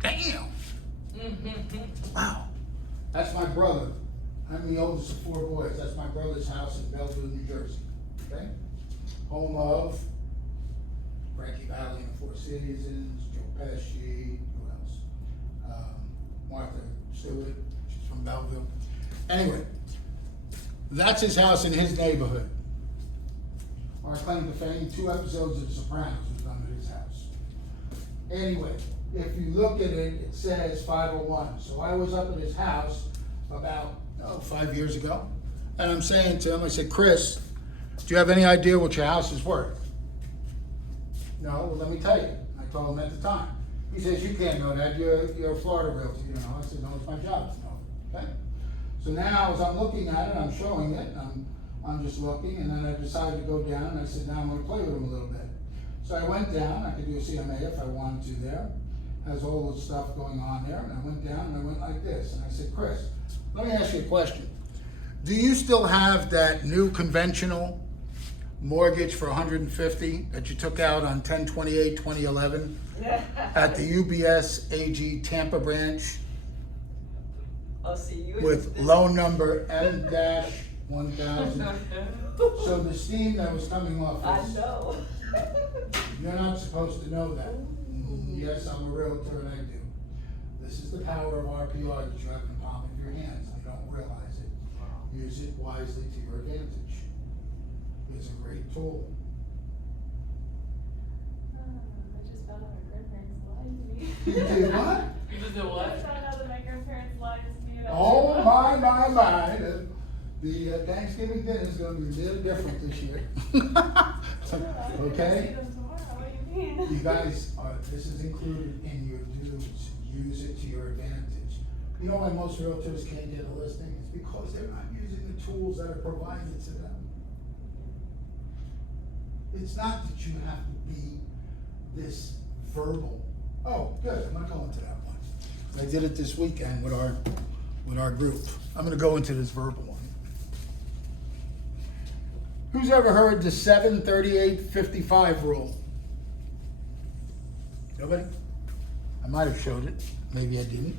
Damn. Wow. That's my brother. I'm the oldest of 4 boys. That's my brother's house in Bellevue, New Jersey. Okay? Home of Frankie Valli and the Four Seasons, Joe Pesci, who else? Martha Stewart, she's from Bellevue. Anyway, that's his house in his neighborhood. Our claim to fame, 2 episodes of The Sopranos was done at his house. Anyway, if you look at it, it says 501. So I was up at his house about 5 years ago, and I'm saying to him, I said, Chris, do you have any idea what your house is worth? No, well, let me tell you. I told him at the time. He says, you can't know that, you're a Florida realtor, you know. I said, no, it's my job to know, okay? So now, as I'm looking at it, I'm showing it, and I'm just looking, and then I decided to go down, and I said, now I'm gonna play with him a little bit. So I went down, I could do a CMA if I wanted to there, has all the stuff going on there, and I went down, and I went like this, and I said, Chris, let me ask you a question. Do you still have that new conventional mortgage for $150 that you took out on 10/28/2011 at the UBS AG Tampa branch? I'll see you. With loan number 1,000. So the steam that was coming off I is, know. you're not supposed to know that. Yes, I'm a realtor and I do. This is the power of RPR that you have in the palm of your hands. You don't realize it. Use it wisely to your advantage. It's a great tool. I just found out my grandparents lied to me. You did what? You just did I what? found out that my grandparents lied to me about. Oh, my. The Thanksgiving dinner is gonna be a little different this year. Okay? See them tomorrow, what do you mean? You guys are, this is included in your dues. Use it to your advantage. You know why most realtors can't get a listing? It's because they're not using the tools that are provided to them. It's not that you have to be this verbal. Oh, good, I'm not going to that one. I did it this weekend with our group. I'm gonna go into this verbal one. Who's ever heard the 7-38-55 rule? Nobody? I might have showed it, maybe I didn't.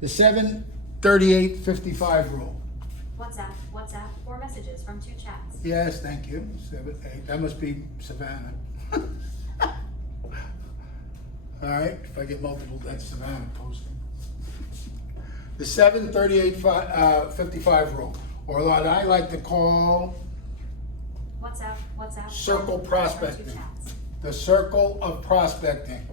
The 7-38-55 rule. WhatsApp, 4 messages from 2 chats. Yes, thank you. 7-8. That must be Savannah. All right, if I get multiple, that's Savannah posting. The 7-38-55 rule, or what I like to call WhatsApp, circle 4 messages from 2 prospecting. chats. The circle of prospecting.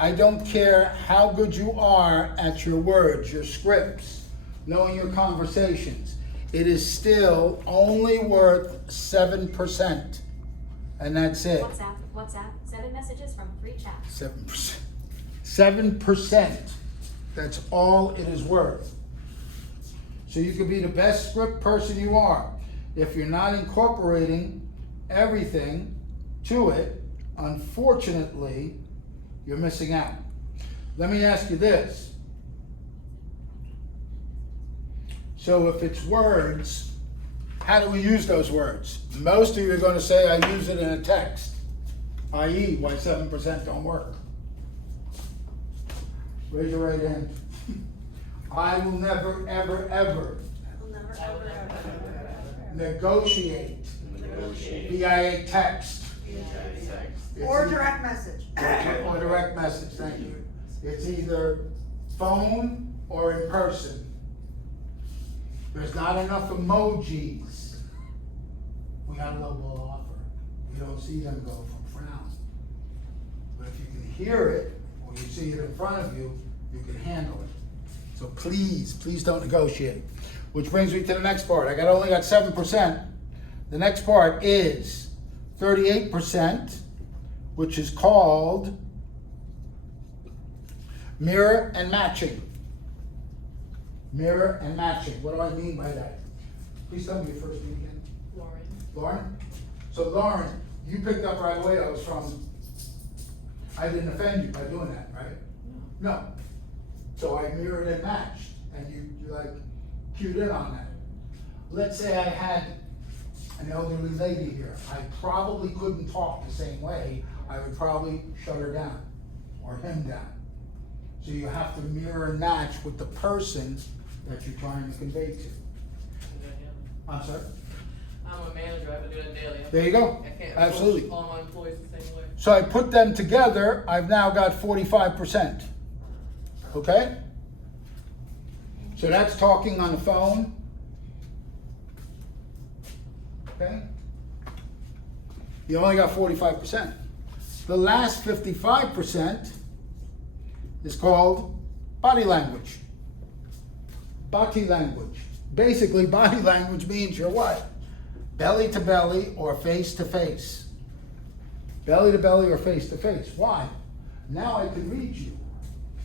I don't care how good you are at your words, your scripts, knowing your conversations. It is still only worth 7%. And that's it. WhatsApp, 7 messages from 3 chats. 7%. 7%. That's all it is worth. So you could be the best script person you are. If you're not incorporating everything to it, unfortunately, you're missing out. Let me ask you this. So if it's words, how do we use those words? Most of you are going to say, I use it in a text, i.e. why 7% don't work. Raise your right hand. I will never, ever, ever negotiate via text. Or direct message. Or direct message, thank you. It's either phone or in person. There's not enough emojis. We got a low offer. You don't see them go from frown. But if you can hear it, or you see it in front of you, you can handle it. So please don't negotiate. Which brings me to the next part. I only got 7%. The next part is 38%, which is called mirror and matching. Mirror and matching. What do I mean by that? Please tell me your first name again. Lauren. Lauren? So Lauren, you picked up right away I didn't offend you by doing that, right? No. So I mirrored and matched, and you like cued in on that. Let's say I had an elderly lady here. I probably couldn't talk the same way. I would probably shut her down or him down. So you have to mirror and match with the person that you're trying to convey to. I'm sorry? I'm a manager, I have to do that daily. There you go. I can't Absolutely. approach all my employees the same way. So I put them together, I've now got 45%. Okay? So that's talking on the phone. Okay? You only got 45%. The last 55% is called body language. Body language. Basically, body language means you're what? Belly to belly or face to face. Belly to belly or face to face. Why? Now I can read you.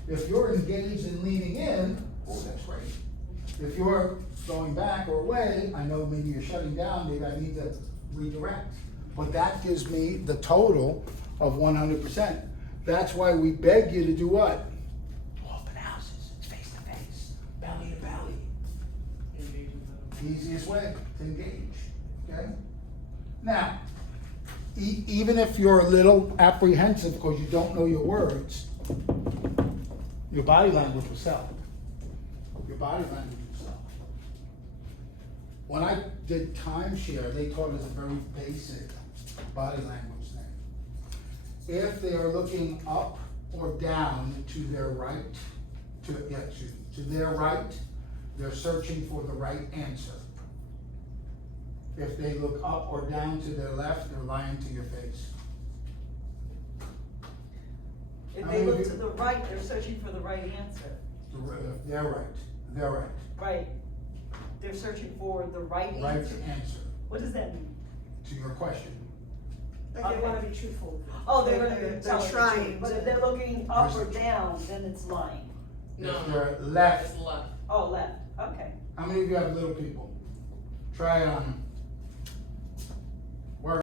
If you're engaged and leaning in, oh, that's great. If you're going back or away, I know maybe you're shutting down, maybe I need to redirect. But that gives me the total of 100%. That's why we beg you to do what? Open houses. It's face to face, belly to belly. Easiest way to engage. Okay? Now, even if you're a little apprehensive because you don't know your words, your body language will sell. Your body language will sell. When I did timeshare, they taught us a very basic body language thing. If they are looking up or down to their right, to their right, they're searching for the right answer. If they look up or down to their left, they're lying to your face. If How they many look of to you- the right, they're searching for the right answer. They're right, they're right, Right. They're searching for the right right answer. answer What does that mean? to your question. Like they wanna be truthful. Oh, they're Like gonna be they're telling the trying truth, but to- if they're looking up or down, then it's lying. No, If they're left, it's left. Oh, left, okay. how many of you have little people? Try it on them.